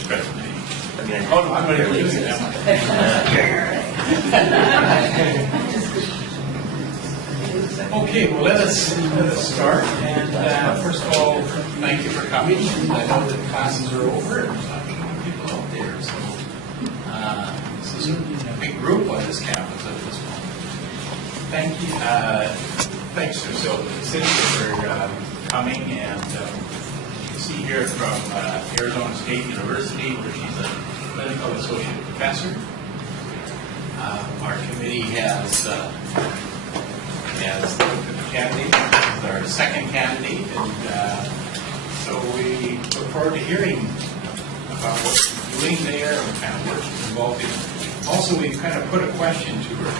this presentation. I mean, I'm going to use it. Okay, well, let us start. And first of all, thank you for coming. I know that classes are over. There's not many people out there, so this is a big group on this campus at this point. Thank you. Thanks to Cynthia for coming, and you can see here from Arizona State University, where she's a clinical associate professor. Our committee has looked at the candidate. This is our second candidate, and so we look forward to hearing about what she's doing there and kind of what she's involved in. Also, we've kind of put a question to her.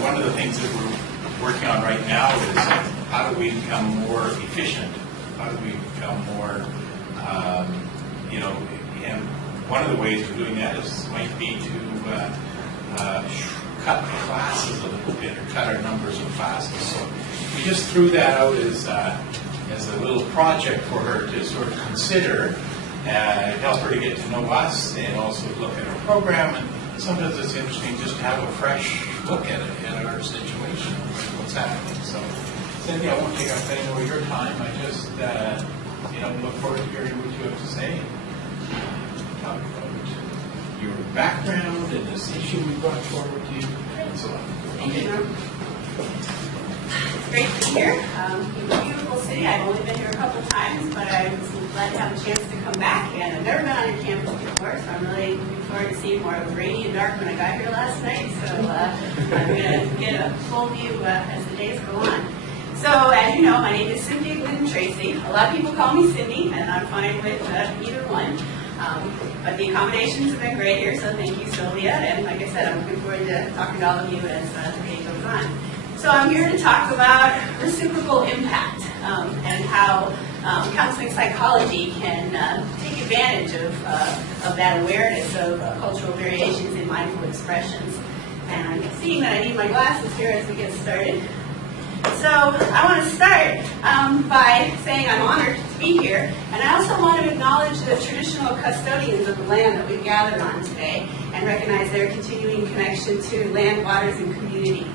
One of the things that we're working on right now is how do we become more efficient? How do we become more, and one of the ways we're doing that might be to cut classes a little bit, or cut our numbers of classes. So we just threw that out as a little project for her to sort of consider, help her to get to know us, and also look at our program. And sometimes it's interesting just to have a fresh look at it, at our situation, what's happening. So, Cynthia, I won't take up any more of your time. I just, look forward to hearing what you have to say. Talk about your background and this issue we brought forward to you, and so on. Thank you. It's great to be here. It's a beautiful city. I've only been here a couple of times, but I was glad to have a chance to come back. And I've never been on your campus before, so I'm really looking forward to seeing more. It was rainy and dark when I got here last night, so I'm going to get a full view as the days go on. So, as you know, my name is Cynthia Glidden-Tracey. A lot of people call me Cindy, and I'm fine with either one. But the accommodations have been great here, so thank you, Sylvia. And like I said, I'm looking forward to talking to all of you as the day goes on. So I'm here to talk about reciprocal impact and how counseling psychology can take advantage of that awareness of cultural variations in mindful expressions. And I'm seeing that I need my glasses here as we get started. So I want to start by saying I'm honored to be here, and I also want to acknowledge the traditional custodians of the land that we've gathered on today and recognize their continuing connection to land, waters, and community.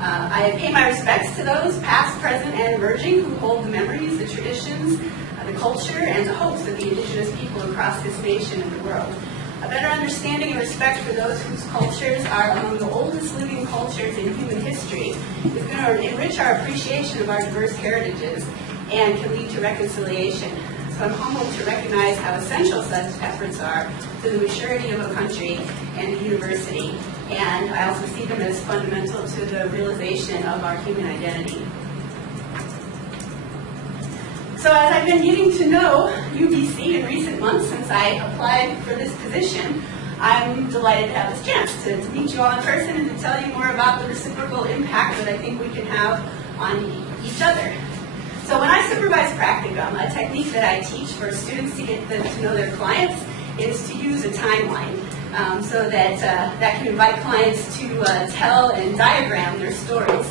I pay my respects to those past, present, and emerging who hold the memories, the traditions, the culture, and the hopes of the indigenous people across this nation and the world. A better understanding and respect for those whose cultures are among the oldest living cultures in human history is going to enrich our appreciation of our diverse heritages and can lead to reconciliation. So I'm humbled to recognize how essential such efforts are to the maturity of a country and a university. And I also see them as fundamental to the realization of our human identity. So as I've been getting to know UBC in recent months since I applied for this position, I'm delighted to have this chance to meet you all in person and to tell you more about the reciprocal impact that I think we can have on each other. So when I supervise practicum, a technique that I teach for students to get to know their clients is to use a timeline. So that can invite clients to tell and diagram their stories.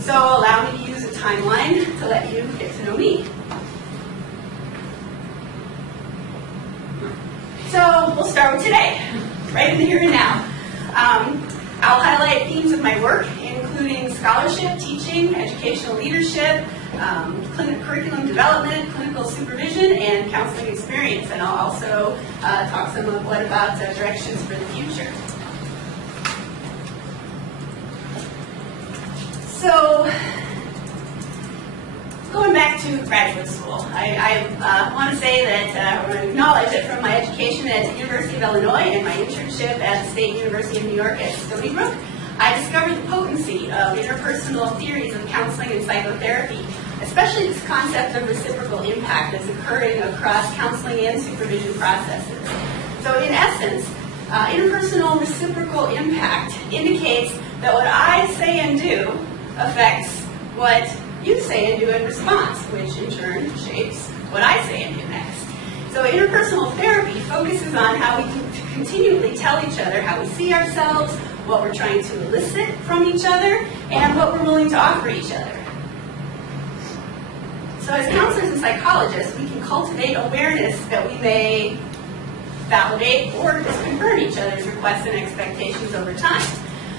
So allow me to use a timeline to let you get to know me. So we'll start with today, right in the here and now. I'll highlight themes of my work, including scholarship, teaching, educational leadership, curriculum development, clinical supervision, and counseling experience. And I'll also talk somewhat about directions for the future. So, going back to graduate school, I want to say that, I want to acknowledge that from my education at the University of Illinois and my internship at the State University of New York at Stony Brook, I discovered the potency of interpersonal theories of counseling and psychotherapy, especially this concept of reciprocal impact that's occurring across counseling and supervision processes. So in essence, interpersonal reciprocal impact indicates that what I say and do affects what you say and do in response, which in turn shapes what I say and do next. So interpersonal therapy focuses on how we can continually tell each other how we see ourselves, what we're trying to elicit from each other, and what we're willing to offer each other. So as counselors and psychologists, we can cultivate awareness that we may validate or just confirm each other's requests and expectations over time.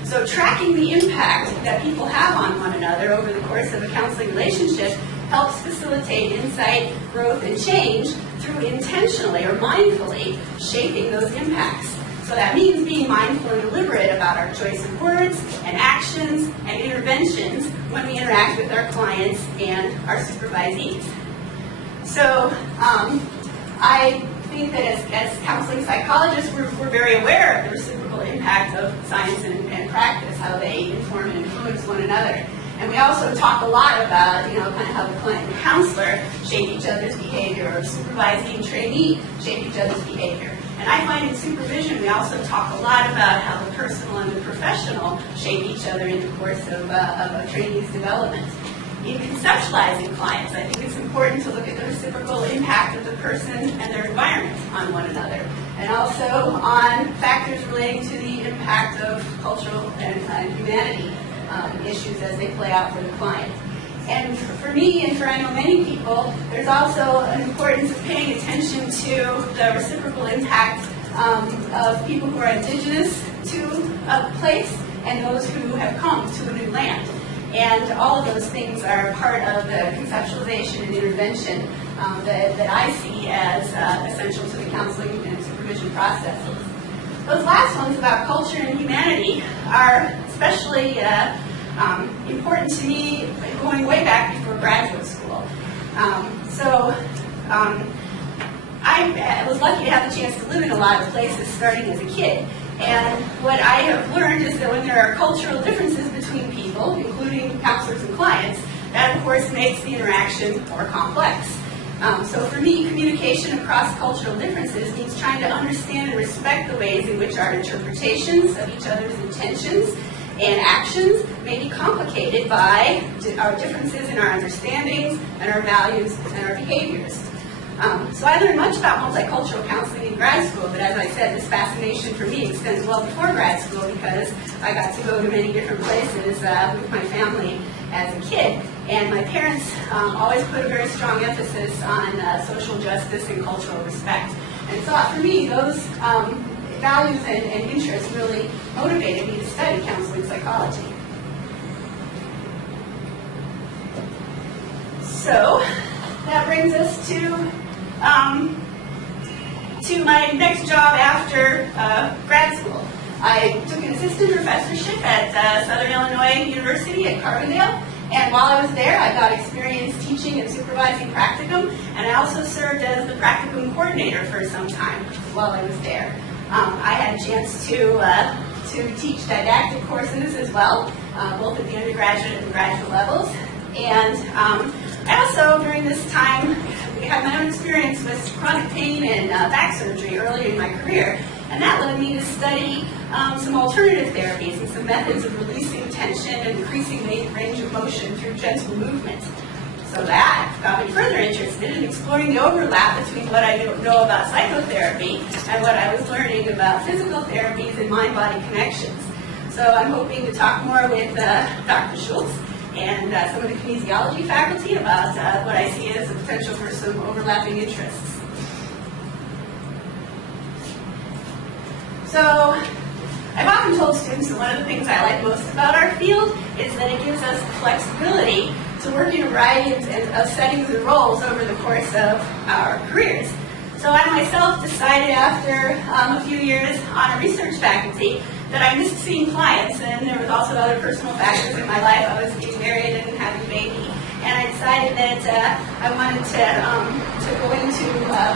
So tracking the impact that people have on one another over the course of a counseling relationship helps facilitate insight, growth, and change through intentionally or mindfully shaping those impacts. So that means being mindful and deliberate about our choice of words and actions and interventions when we interact with our clients and our supervisees. So I think that as counseling psychologists, we're very aware of the reciprocal impact of science and practice, how they inform and influence one another. And we also talk a lot about, kind of how the client and counselor shape each other's behavior, or supervisee and trainee shape each other's behavior. And I find in supervision, we also talk a lot about how the personal and the professional shape each other in the course of a trainee's development. In conceptualizing clients, I think it's important to look at the reciprocal impact of the person and their environment on one another, and also on factors relating to the impact of cultural and humanity issues as they play out for the client. And for me, and for I know many people, there's also an importance of paying attention to the reciprocal impact of people who are indigenous to a place and those who have come to a new land. And all of those things are part of the conceptualization and intervention that I see as essential to the counseling and supervision processes. Those last ones about culture and humanity are especially important to me going way back before graduate school. I was lucky to have the chance to live in a lot of places starting as a kid. And what I have learned is that when there are cultural differences between people, including counselors and clients, that of course makes the interaction more complex. So for me, communication across cultural differences means trying to understand and respect the ways in which our interpretations of each other's intentions and actions may be complicated by our differences in our understandings and our values and our behaviors. So I learned much about multicultural counseling in grad school, but as I said, this fascination for me extends well before grad school because I got to go to many different places with my family as a kid. And my parents always put a very strong emphasis on social justice and cultural respect. And so for me, those values and interests really motivated me to study counseling psychology. So that brings us to my next job after grad school. I took an assistant professorship at Southern Illinois University at Carbondale, and while I was there, I got experience teaching and supervising practicum, and I also served as the practicum coordinator for some time while I was there. I had a chance to teach didactic courses as well, both at the undergraduate and graduate levels, and I also, during this time, had my own experience with chronic pain and back surgery earlier in my career, and that led me to study some alternative therapies and some methods of releasing tension and increasing the range of motion through gentle movement. So that got me further interested in exploring the overlap between what I know about psychotherapy and what I was learning about physical therapies and mind-body connections. So I'm hoping to talk more with Dr. Schultz and some of the kinesiology faculty about what I see as a potential for some overlapping interests. So I've often told students that one of the things I like most about our field is that it gives us the flexibility to work in a variety of settings and roles over the course of our careers. So I myself decided after a few years on a research faculty that I missed seeing clients, and there was also other personal factors in my life. I was getting married and having a baby, and I decided that I wanted to go into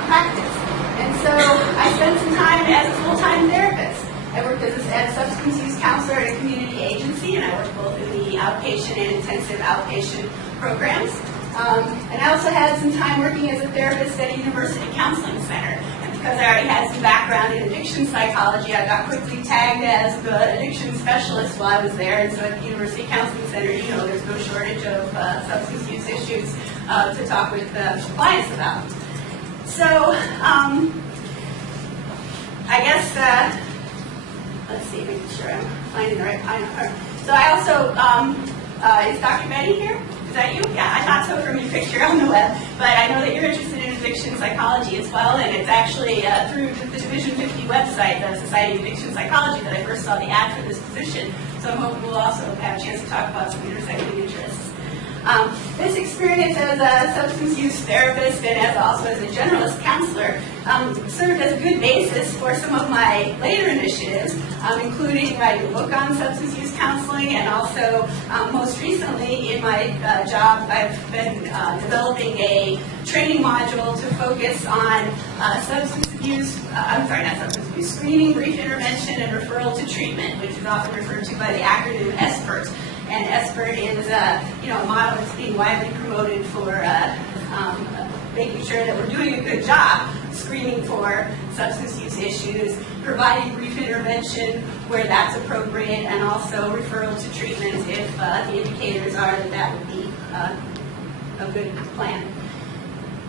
practice. And so I spent some time as a full-time therapist. I worked as a substance use counselor at a community agency, and I worked both in the outpatient and intensive outpatient programs. And I also had some time working as a therapist at a university counseling center. Because I already had some background in addiction psychology, I got quickly tagged as the addiction specialist while I was there. And so at the University Counseling Center, there's no shortage of substance use issues to talk with clients about. So I guess, let's see, making sure I'm finding the right kind. So I also, is Dr. Betty here? Is that you? Yeah, I thought so from your picture on the web. But I know that you're interested in addiction psychology as well, and it's actually through the Division 50 website, the Society of Addiction Psychology, that I first saw the ad for this position. So I'm hoping we'll also have a chance to talk about some intersecting interests. This experience as a substance use therapist and also as a generalist counselor served as a good basis for some of my later initiatives, including writing a book on substance use counseling, and also most recently in my job I've been developing a training module to focus on screening, brief intervention, and referral to treatment, which is often referred to by the acronym SBIRT. And SBIRT is a model that's being widely promoted for making sure that we're doing a good job screening for substance use issues, providing brief intervention where that's appropriate, and also referral to treatment if the indicators are that would be a good plan.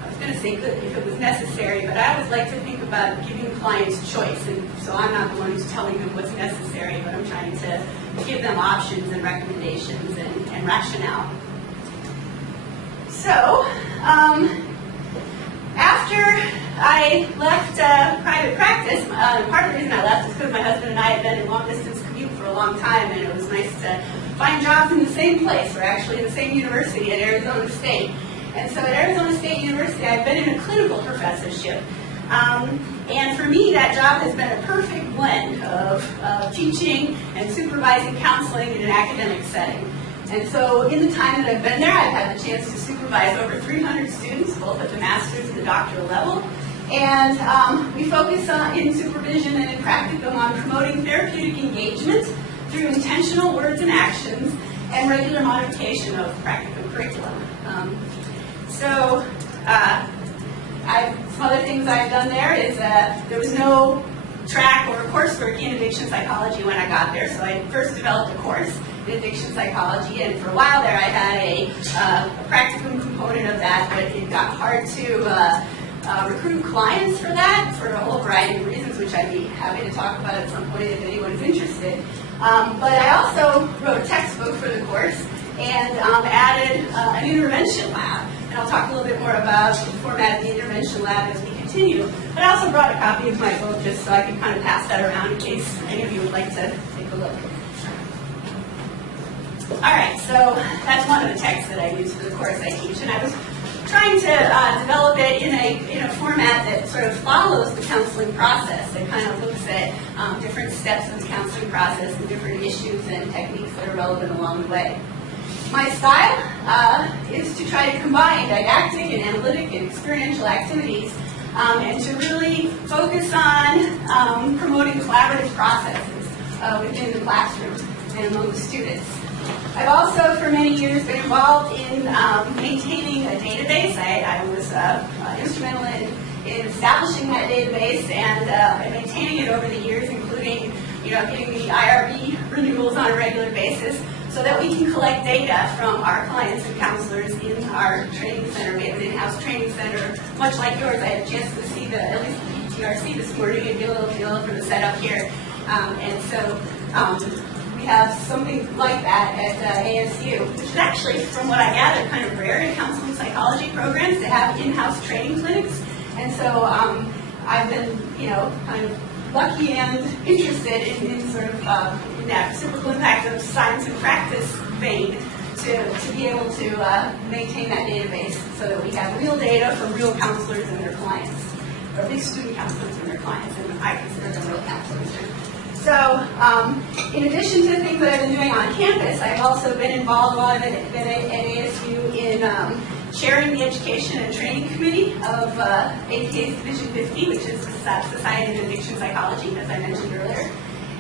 I was going to say good if it was necessary, but I always like to think about giving clients choice, and so I'm not the one who's telling them what's necessary, but I'm trying to give them options and recommendations and rationale. So, after I left private practice, part of the reason I left is because my husband and I had been in long-distance commute for a long time, and it was nice to find jobs in the same place. We're actually in the same university at Arizona State. And so at Arizona State University, I've been in a clinical professorship. And for me, that job has been a perfect blend of teaching and supervising counseling in an academic setting. And so in the time that I've been there, I've had the chance to supervise over 300 students, both at the master's and the doctoral level. And we focus in supervision and in practicum on promoting therapeutic engagement through intentional words and actions and regular modification of practicum curriculum. Some other things I've done there is there was no track or coursework in addiction psychology when I got there, so I first developed a course in addiction psychology, and for a while there I had a practicum component of that, but it got hard to recruit clients for that for a whole variety of reasons, which I'd be happy to talk about at some point if anyone's interested. But I also wrote a textbook for the course and added an intervention lab. And I'll talk a little bit more about the format of the intervention lab as we continue. But I also brought a copy of my book just so I can kind of pass that around in case any of you would like to take a look. All right, so that's one of the texts that I use for the course I teach. And I was trying to develop it in a format that sort of follows the counseling process. It kind of looks at different steps of the counseling process and different issues and techniques that are relevant along the way. My style is to try to combine didactic and analytic and experiential activities and to really focus on promoting collaborative processes within the classroom and among the students. I've also, for many years, been involved in maintaining a database. I was instrumental in establishing that database and maintaining it over the years, including getting the IRB renewals on a regular basis, so that we can collect data from our clients and counselors in our training center. We have an in-house training center, much like yours. I had a chance to see at least the PTRC this morning and get a little feel for the setup here. And so we have something like that at ASU, which is actually, from what I gather, kind of rare in counseling psychology programs to have in-house training clinics. And so I've been, kind of lucky and interested in sort of in that reciprocal impact of science and practice vein to be able to maintain that database so that we have real data from real counselors and their clients, or at least student counselors and their clients, and I consider them real counselors. So in addition to the things that I've been doing on campus, I've also been involved while I've been at ASU in chairing the Education and Training Committee of APA's Division 50, which is the Society of Addiction Psychology, as I mentioned earlier.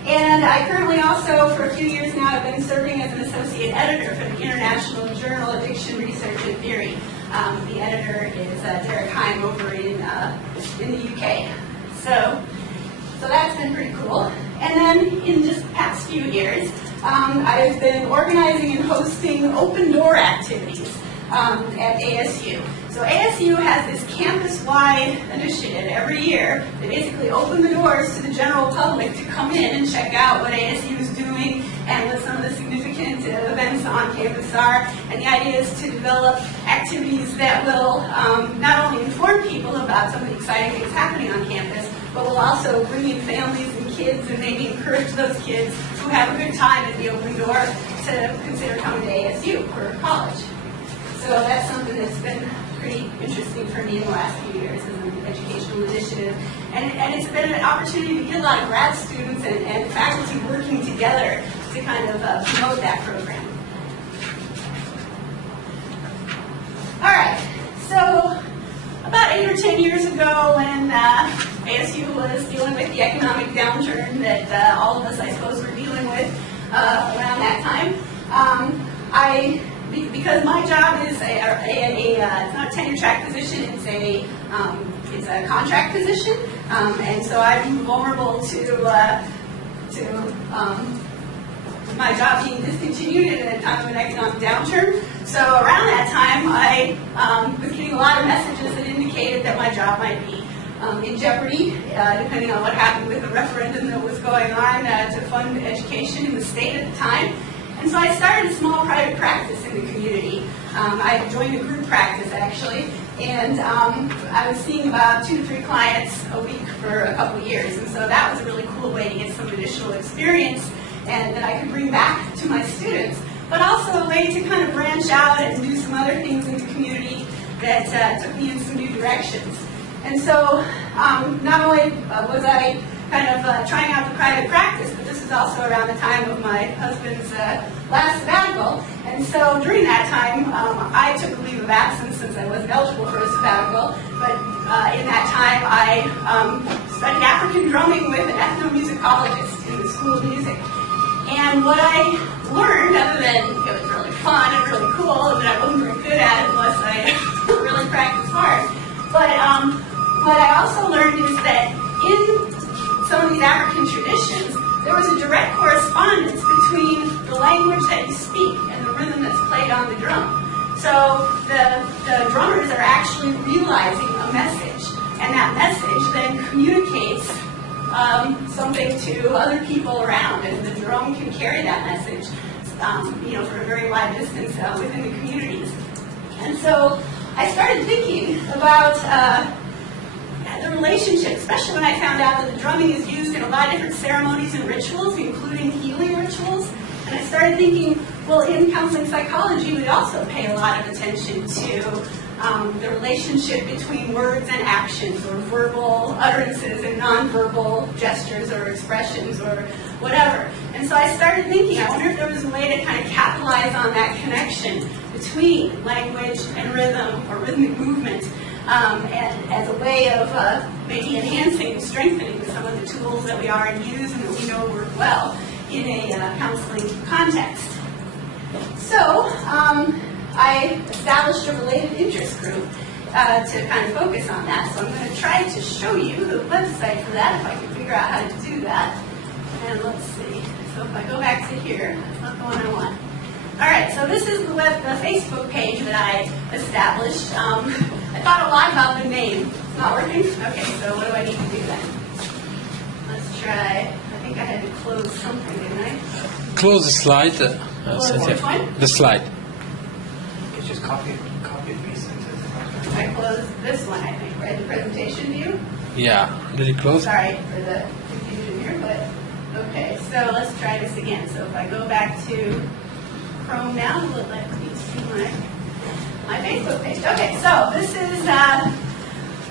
And I currently also, for a few years now, have been serving as an associate editor for the International Journal Addiction Research and Theory. The editor is Derek Heim over in the UK. So that's been pretty cool. And then in just the past few years, I've been organizing and hosting open door activities at ASU. So ASU has this campus-wide initiative every year. They basically open the doors to the general public to come in and check out what ASU is doing and what some of the significant events activities on campus are. And the idea is to develop activities that will not only inform people about some of the exciting things happening on campus, but will also bring in families and kids and maybe encourage those kids who have a good time at the open door to consider coming to ASU for college. So that's something that's been pretty interesting for me in the last few years as an educational initiative. And it's been an opportunity to get a lot of grad students and faculty working together to kind of promote that program. All right, so about 8 or 10 years ago when ASU was dealing with the economic downturn that all of us, I suppose, were dealing with around that time, because my job is it's not a tenure track position, it's a contract position, and so I'm vulnerable to my job being discontinued at a time of an economic downturn. So around that time, I was getting a lot of messages that indicated that my job might be in jeopardy, depending on what happened with the referendum that was going on to fund education in the state at the time. And so I started a small private practice in the community. I joined a group practice, actually, and I was seeing about 2 to 3 clients a week for a couple of years. And so that was a really cool way to get some additional experience and that I could bring back to my students, but also a way to kind of branch out and do some other things in the community that took me in some new directions. And so not only was I kind of trying out the private practice, but this is also around the time of my husband's last sabbatical. And so during that time, I took a leave of absence since I wasn't eligible for a sabbatical. But in that time, I studied African drumming with an ethnomusicologist in the School of Music. And what I learned, other than it was really fun and really cool, and that I wasn't very good at it unless I really practiced hard. But what I also learned is that in some of these African traditions, there was a direct correspondence between the language that you speak and the rhythm that's played on the drum. So the drummers are actually realizing a message, and that message then communicates something to other people around, and the drum can carry that message, for a very wide distance within the communities. And so I started thinking about the relationship, especially when I found out that the drumming is used in a lot of different ceremonies and rituals, including healing rituals. And I started thinking, well, in counseling psychology, we also pay a lot of attention to the relationship between words and actions, or verbal utterances and nonverbal gestures or expressions or whatever. And so I started thinking, I wonder if there was a way to kind of capitalize on that connection between language and rhythm or rhythmic movement, and as a way of maybe enhancing and strengthening some of the tools that we already use and that we know work well in a counseling context. So I established a related interest group to kind of focus on that. So I'm going to try to show you the website for that, if I can figure out how to do that. And let's see. So if I go back to here, that's not the one I want. All right, so this is the Facebook page that I established. I thought a lot about the name. It's not working? Okay, so what do I need to do then? Let's try. I think I had to close something, didn't I? Close the slide, Cynthia. Which one? The slide. It's just copy and paste it. I closed this one, I think, right? The presentation view? Yeah. Did you close? Sorry for the confusion here, but okay, so let's try this again. So if I go back to Chrome now, will it let me see my Facebook page? Okay, so this is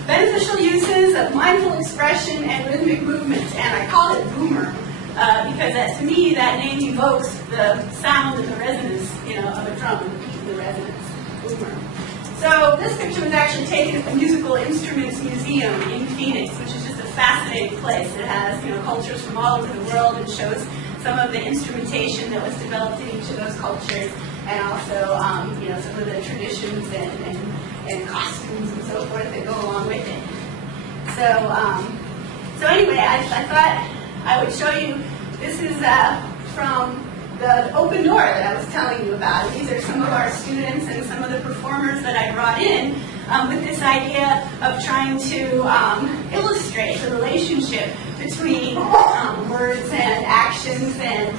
beneficial uses of mindful expression and rhythmic movement, and I call it Boomer because to me that name evokes the sound and the resonance, of a drum, the beat and the resonance. Boomer. So this picture was actually taken at the Musical Instruments Museum in Phoenix, which is just a fascinating place. It has, cultures from all over the world and shows some of the instrumentation that was developed in each of those cultures, and also, some of the traditions and costumes and so forth that go along with it. So anyway, I thought I would show you. This is from the open door that I was telling you about. These are some of our students and some of the performers that I brought in with this idea of trying to illustrate the relationship between words and actions and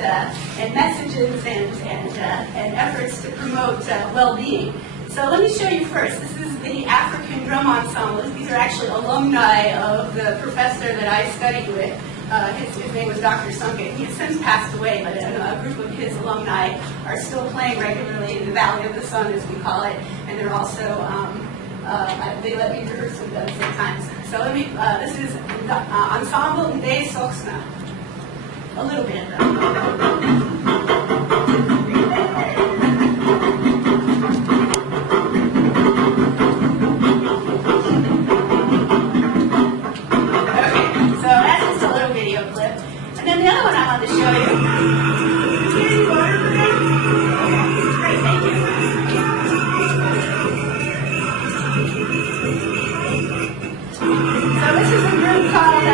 messages and efforts to promote well-being. So let me show you first. This is the African Drum Ensemble. These are actually alumni of the professor that I studied with. His name was Dr. Sunkett. He has since passed away, but a group of his alumni are still playing regularly in the Valley of the Sun, as we call it, and they're also, they let me rehearse with them sometimes. So let me, this is Ensemble de Soxna. A little bit, the other one I wanted to show you. Here's water for them. Great, thank you. So this is a group called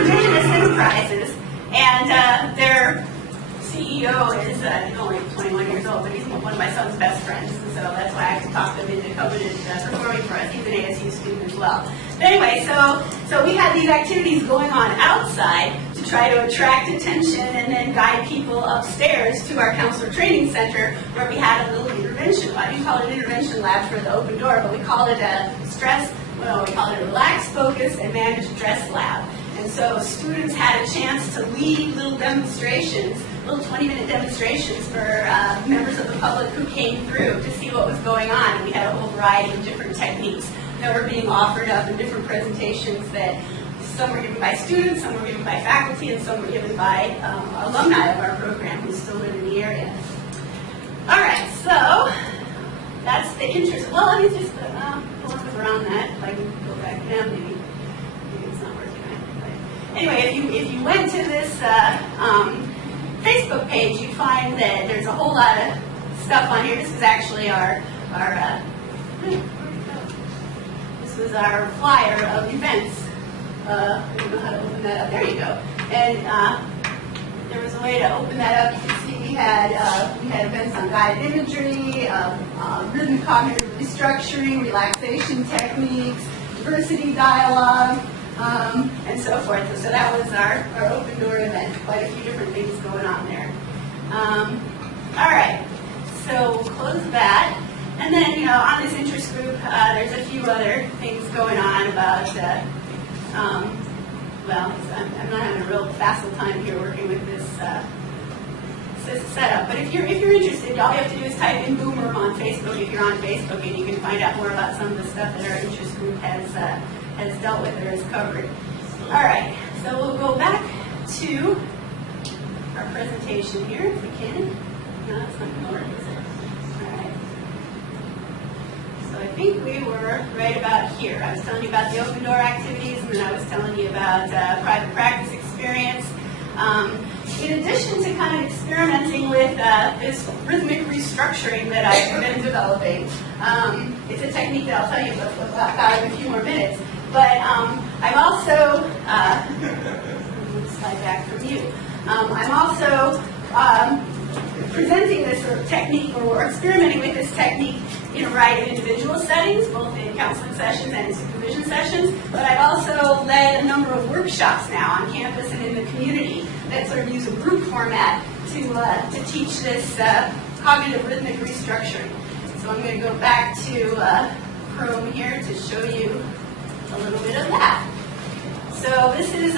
Indigenous Enterprises, and their CEO is only 21 years old, but he's one of my son's best friends, and so that's why I can talk them into coming and performing for us. He's an ASU student as well. But anyway, so we had these activities going on outside to try to attract attention and then guide people upstairs to our counselor training center where we had a little intervention. I do call it an intervention lab for the open door, but we call it a we call it a relaxed, focus, and managed stress lab. And so students had a chance to lead little demonstrations, little 20-minute demonstrations for members of the public who came through to see what was going on. And we had a whole variety of different techniques that were being offered up in different presentations that some were given by students, some were given by faculty, and some were given by alumni of our program who still live in the area. All right, so that's the interest. Well, let me just pull up around that. If I can go back now, maybe it's not working right. But anyway, if you went to this Facebook page, you'd find that there's a whole lot of stuff on here. This is actually our this was our flyer of events. I don't know how to open that up. There you go. And there was a way to open that up. You can see we had events on guided imagery, rhythmic cognitive restructuring, relaxation techniques, diversity dialogue, and so forth. So that was our open door event. Quite a few different things going on there. All right. So we'll close that. And then, on this interest group, there's a few other things going on about well, I'm not having a real facile time here working with this setup. But if you're interested, all you have to do is type in Boomer on Facebook if you're on Facebook, and you can find out more about some of the stuff that our interest group has dealt with or has covered. All right, so we'll go back to our presentation here if we can. No, it's not going to work, is it? All right. So I think we were right about here. I was telling you about the open door activities, and then I was telling you about private practice experience. In addition to kind of experimenting with this rhythmic restructuring that I've been developing, it's a technique that I'll tell you about in a few more minutes. But I'm also, slide back from you. I'm also presenting this sort of technique, or experimenting with this technique in a variety of individual settings, both in counseling sessions and in supervision sessions. But I've also led a number of workshops now on campus and in the community that sort of use a group format to teach this cognitive rhythmic restructuring. So I'm going to go back to Chrome here to show you a little bit of that. So this is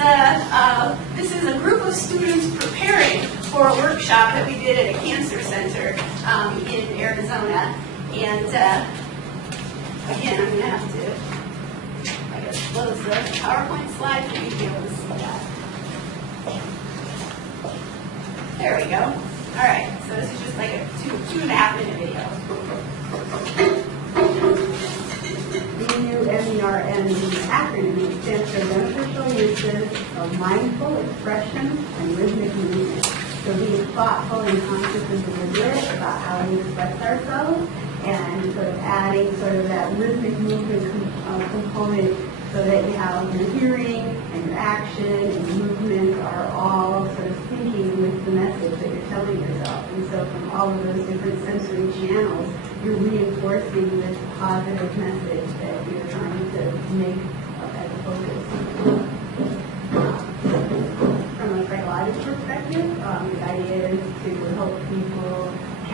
a group of students preparing for a workshop that we did at a cancer center in Arizona. And again, I'm going to have to, I guess, close the PowerPoint slide for you to be able to see that. There we go. All right, so this is just like a 2.5 minute video. MERN, the acronym, stands for beneficial uses of mindful expression and rhythmic movement. So being thoughtful and conscious and deliberate about how we express ourselves, and sort of adding sort of that rhythmic movement component so that you have your hearing and your action and your movement are all sort of syncing with the message that you're telling yourself. And so from all of those different sensory channels, you're reinforcing this positive message that you're trying to make as a focus.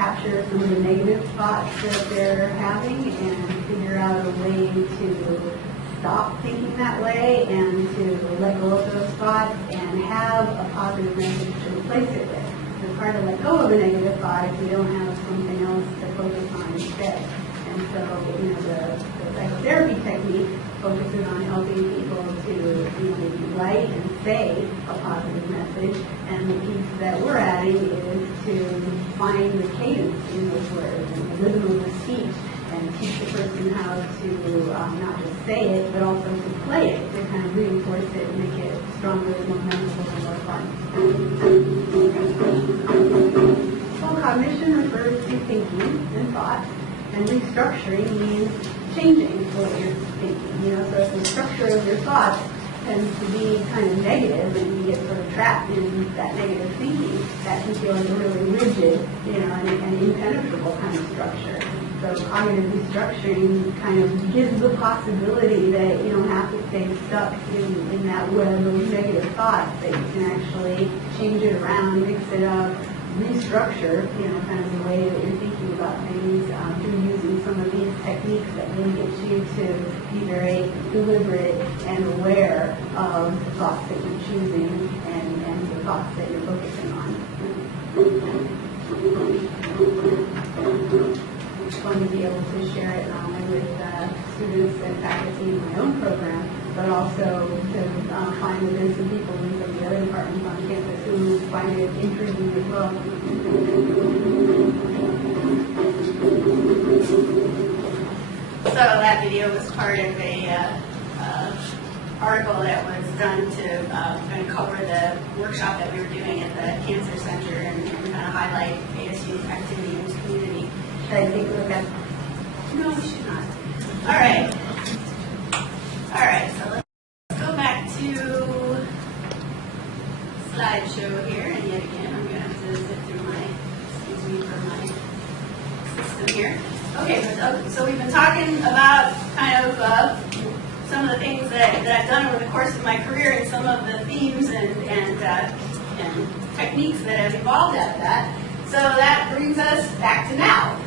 capture some of the negative thoughts that they're having and figure out a way to stop thinking that way and to let go of those thoughts and have a positive message to replace it with. It's hard to let go of a negative thought if we don't have something else to focus on instead. And so, the psychotherapy technique focuses on helping people to write and say a positive message. And the piece that we're adding is to find the cadence in those words and the rhythm of the speech and teach the person how to not just say it, but also to play it, to kind of reinforce it and make it stronger, more memorable, and more fun. Well, cognition refers to thinking and thought, and restructuring means changing what you're thinking. So if the structure of your thoughts tends to be kind of negative and you get sort of trapped in that negative thinking, that can feel like a really rigid, and impenetrable kind of structure. So cognitive restructuring kind of gives the possibility that you don't have to stay stuck in that web of negative thoughts, that you can actually change it around, mix it up, restructure, kind of the way that you're thinking about things through using some of these techniques that really get you to be very deliberate and aware of the thoughts that you're choosing and the thoughts that you're focusing on. It's fun to be able to share it not only with students and faculty in my own program, but also to find that there's some people in some of the other departments on campus who find it intriguing as well. So that video was part of a article that was done to kind of cover the workshop that we were doing at the Cancer Center and kind of highlight ASU's activity in the community. Should I take a look at? No, we should not. All right, so let's go back to slideshow here, and yet again, I'm going to have to zip through my system here. Okay, so we've been talking about kind of some of the things that I've done over the course of my career and some of the themes and techniques that have evolved out of that. So that brings us back to now.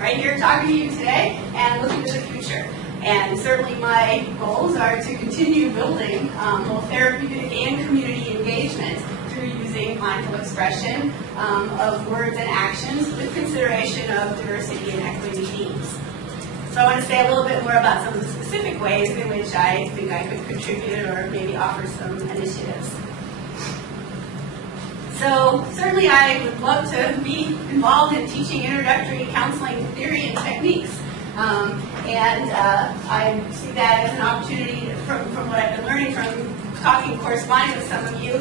Right here talking to you today and looking to the future. And certainly my goals are to continue building both therapeutic and community engagement through using mindful expression of words and actions with consideration of diversity and equity themes. So I want to say a little bit more about some of the specific ways in which I think I could contribute or maybe offer some initiatives. So certainly I would love to be involved in teaching introductory counseling theory and techniques. I see that as an opportunity from what I've been learning from talking, corresponding with some of you,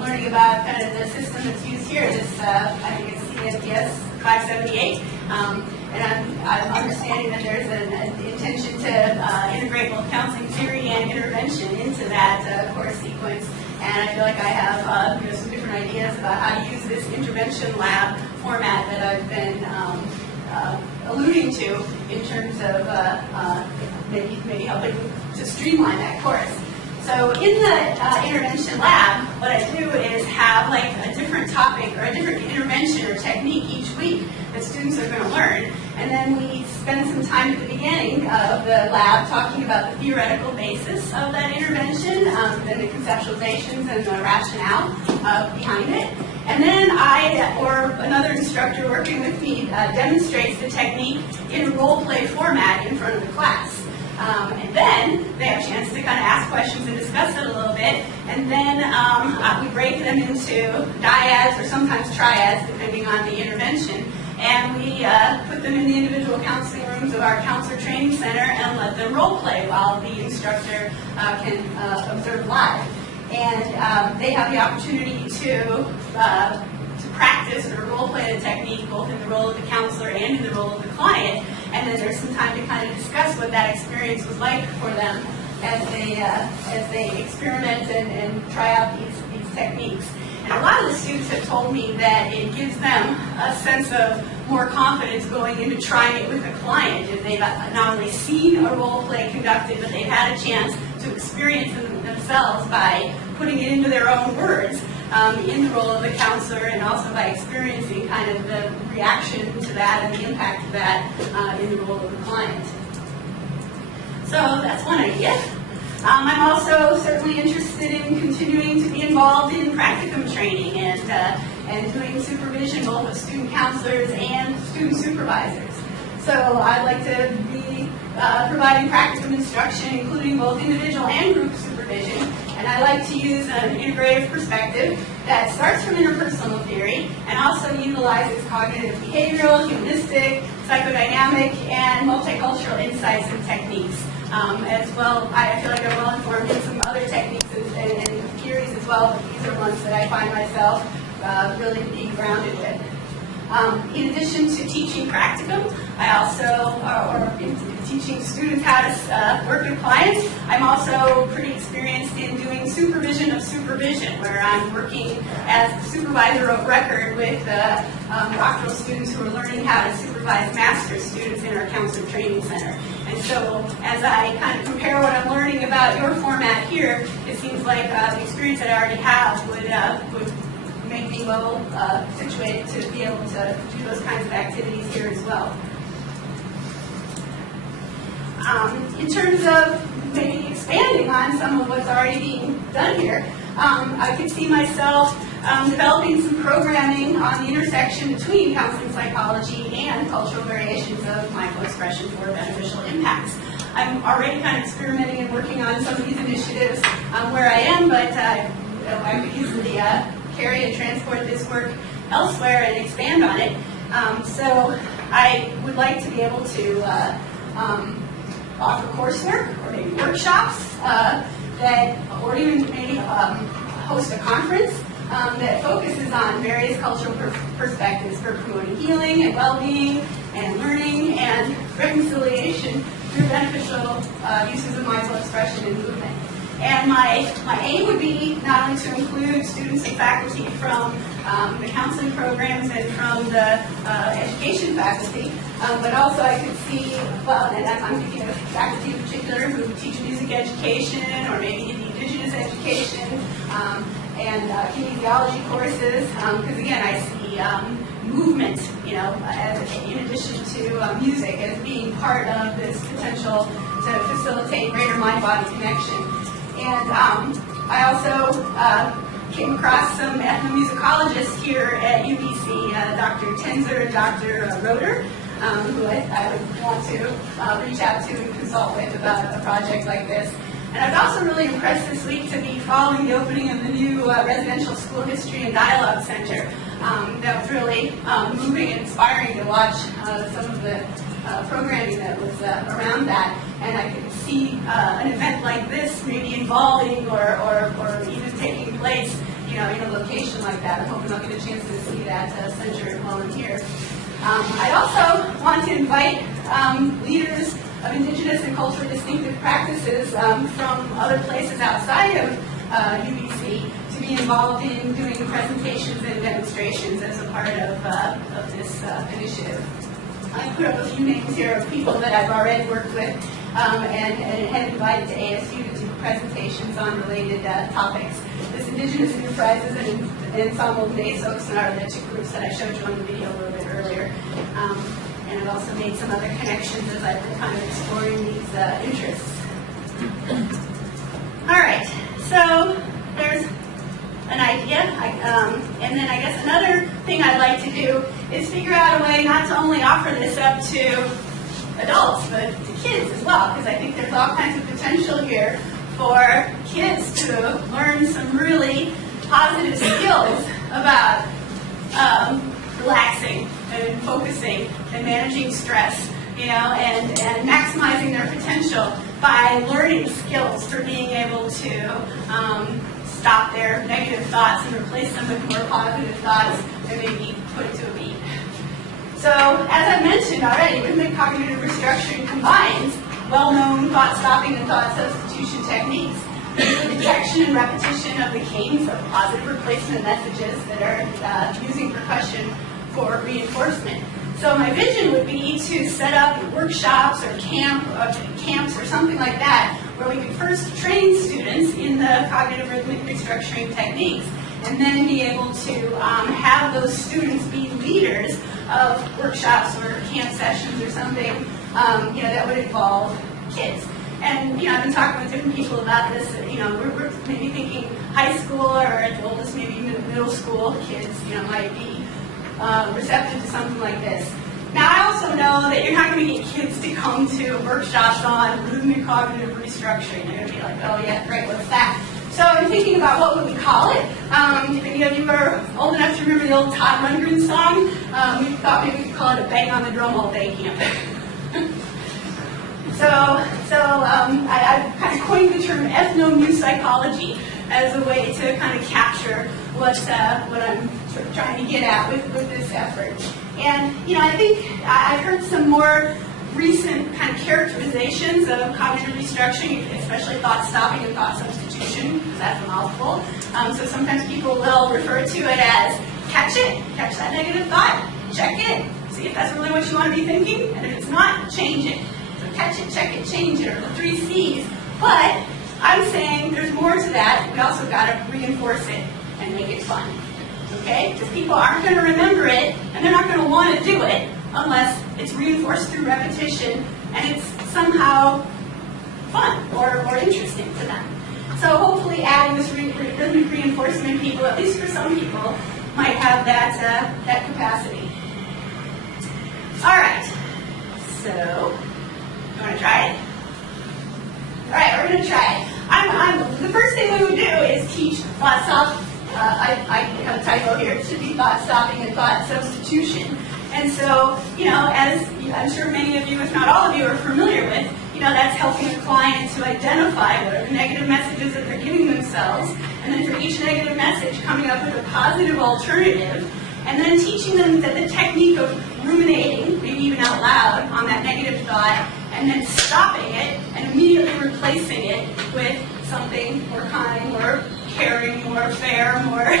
learning about kind of the system that's used here, this, I think it's CNPS 578. And I'm understanding that there's an intention to integrate both counseling theory and intervention into that course sequence. And I feel like I have some different ideas about how to use this intervention lab format that I've been alluding to in terms of maybe helping to streamline that course. So in the intervention lab, what I do is have like a different topic or a different intervention or technique each week that students are going to learn. And then we spend some time at the beginning of the lab talking about the theoretical basis of that intervention, then the conceptualizations and the rationale behind it. And then I, or another instructor working with me, demonstrates the technique in a role play format in front of the class. And then they have a chance to kind of ask questions and discuss it a little bit. And then we break them into dyads or sometimes triads, depending on the intervention. And we put them in the individual counseling rooms of our counselor training center and let them role play while the instructor can observe live. And they have the opportunity to practice or role play the technique both in the role of the counselor and in the role of the client. And then there's some time to kind of discuss what that experience was like for them as they experiment and try out these techniques. And a lot of the students have told me that it gives them a sense of more confidence going into trying it with a client if they've not only seen a role play conducted, but they've had a chance to experience it themselves by putting it into their own words. in the role of a counselor, and also by experiencing kind of the reaction to that and the impact of that in the role of the client. So that's one idea. I'm also certainly interested in continuing to be involved in practicum training and doing supervision both of student counselors and student supervisors. So I'd like to be providing practicum instruction, including both individual and group supervision. And I like to use an integrative perspective that starts from interpersonal theory and also utilizes cognitive behavioral, humanistic, psychodynamic, and multicultural insights and techniques. As well, I feel like I'm well informed in some other techniques and theories as well, but these are ones that I find myself really being grounded with. In addition to teaching practicum, I also, or teaching students how to work with clients, I'm also pretty experienced in doing supervision of supervision, where I'm working as supervisor of record with doctoral students who are learning how to supervise master's students in our counselor training center. And so as I kind of compare what I'm learning about your format here, it seems like the experience that I already have would make me well situated to be able to do those kinds of activities here as well. In terms of maybe expanding on some of what's already being done here, I could see myself developing some programming on the intersection between counseling psychology and cultural variations of mindful expression for beneficial impacts. I'm already kind of experimenting and working on some of these initiatives where I am, but I could easily carry and transport this work elsewhere and expand on it. So I would like to be able to offer coursework or maybe workshops or even maybe host a conference that focuses on various cultural perspectives for promoting healing and well-being and learning and reconciliation through beneficial uses of mindful expression and movement. And my aim would be not only to include students and faculty from the counseling programs and from the education faculty, but also I could see, well, and I'm thinking of faculty in particular who teach music education or maybe indigenous education and kinesiology courses, because again, I see movement, in addition to music as being part of this potential to facilitate greater mind-body connection. And I also came across some ethnomusicologists here at UBC, Dr. Tenzer and Dr. Roeder, who I would want to reach out to and consult with about a project like this. And I was also really impressed this week to be following the opening of the new Residential School History and Dialogue Center. That was really moving and inspiring to watch some of the programming that was around that. And I could see an event like this maybe involving or even taking place, in a location like that. I'm hoping I'll get a chance to see that center while I'm here. I also want to invite leaders of indigenous and culturally distinctive practices from other places outside of UBC to be involved in doing presentations and demonstrations as a part of this initiative. I put up a few names here of people that I've already worked with and had invited to ASU to do presentations on related topics. This Indigenous Enterprises and Ensemble Mesos are the two groups that I showed you on the video a little bit earlier. And I've also made some other connections as I've been kind of exploring these interests. All right, so there's an idea, and then I guess another thing I'd like to do is figure out a way not to only offer this up to adults, but to kids as well, because I think there's all kinds of potential here for kids to learn some really positive skills about relaxing and focusing and managing stress, and maximizing their potential by learning skills for being able to stop their negative thoughts and replace them with more positive thoughts and maybe put it to a beat. So, as I mentioned already, rhythmic cognitive restructuring combines well-known thought-stopping and thought-substitution techniques with the detection and repetition of the cadence of positive replacement messages that are using percussion for reinforcement. So my vision would be to set up workshops or camps or something like that where we could first train students in the cognitive rhythmic restructuring techniques and then be able to have those students be leaders of workshops or camp sessions or something, that would involve kids. And, I've been talking with different people about this, we're maybe thinking high school or at the oldest, maybe middle school kids, might be receptive to something like this. Now, I also know that you're not going to get kids to come to workshops on rhythmic cognitive restructuring. They're going to be like, oh, yeah, great, what's that? So I'm thinking about what would we call it. If any of you are old enough to remember the old Todd Rundgren song, we thought maybe we could call it a bang on the drum all day camp. I kind of coined the term ethnomusicology as a way to kind of capture what I'm sort of trying to get at with this effort. And, I think I've heard some more recent kind of characterizations of cognitive restructuring, especially thought stopping and thought substitution, because that's a mouthful. So sometimes people will refer to it as catch that negative thought, check it, see if that's really what you want to be thinking, and if it's not, change it. So catch it, check it, change it, or the 3 C's. But I'm saying there's more to that. We also got to reinforce it and make it fun. Okay? Because people aren't going to remember it, and they're not going to want to do it unless it's reinforced through repetition and it's somehow fun or interesting to them. So hopefully adding this rhythmic reinforcement, people, at least for some people, might have that capacity. All right. So, you want to try it? All right, we're going to try it. The first thing we would do is teach thought stop. I have a typo here. It should be thought stopping and thought substitution. And so, as I'm sure many of you, if not all of you, are familiar with, that's helping a client to identify what are the negative messages that they're giving themselves, and then for each negative message, coming up with a positive alternative, and then teaching them that the technique of ruminating, maybe even out loud, on that negative thought, and then stopping it and immediately replacing it with something more kind, more caring, more fair, more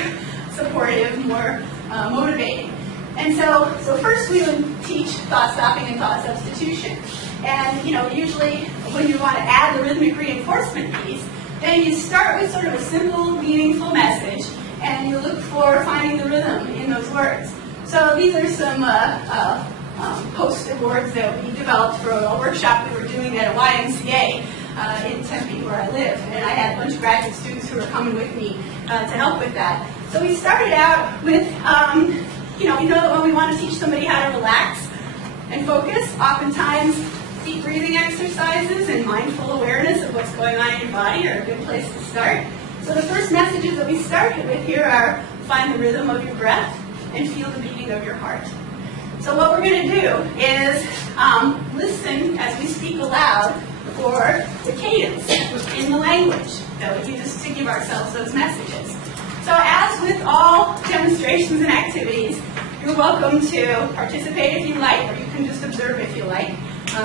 supportive, more motivating. And so first we would teach thought stopping and thought substitution. And, usually when you want to add the rhythmic reinforcement piece, then you start with sort of a simple, meaningful message, and you look for finding the rhythm in those words. So these are some post-it words that we developed for a workshop we were doing at a YMCA in Tempe, where I live. And I had a bunch of graduate students who were coming with me to help with that. So we started out with, we know that when we want to teach somebody how to relax and focus, oftentimes deep breathing exercises and mindful awareness of what's going on in your body are a good place to start. So the first messages that we started with here are find the rhythm of your breath and feel the beating of your heart. So what we're going to do is listen as we speak aloud for the cadence in the language that we use to give ourselves those messages. So as with all demonstrations and activities, you're welcome to participate if you like, or you can just observe if you like.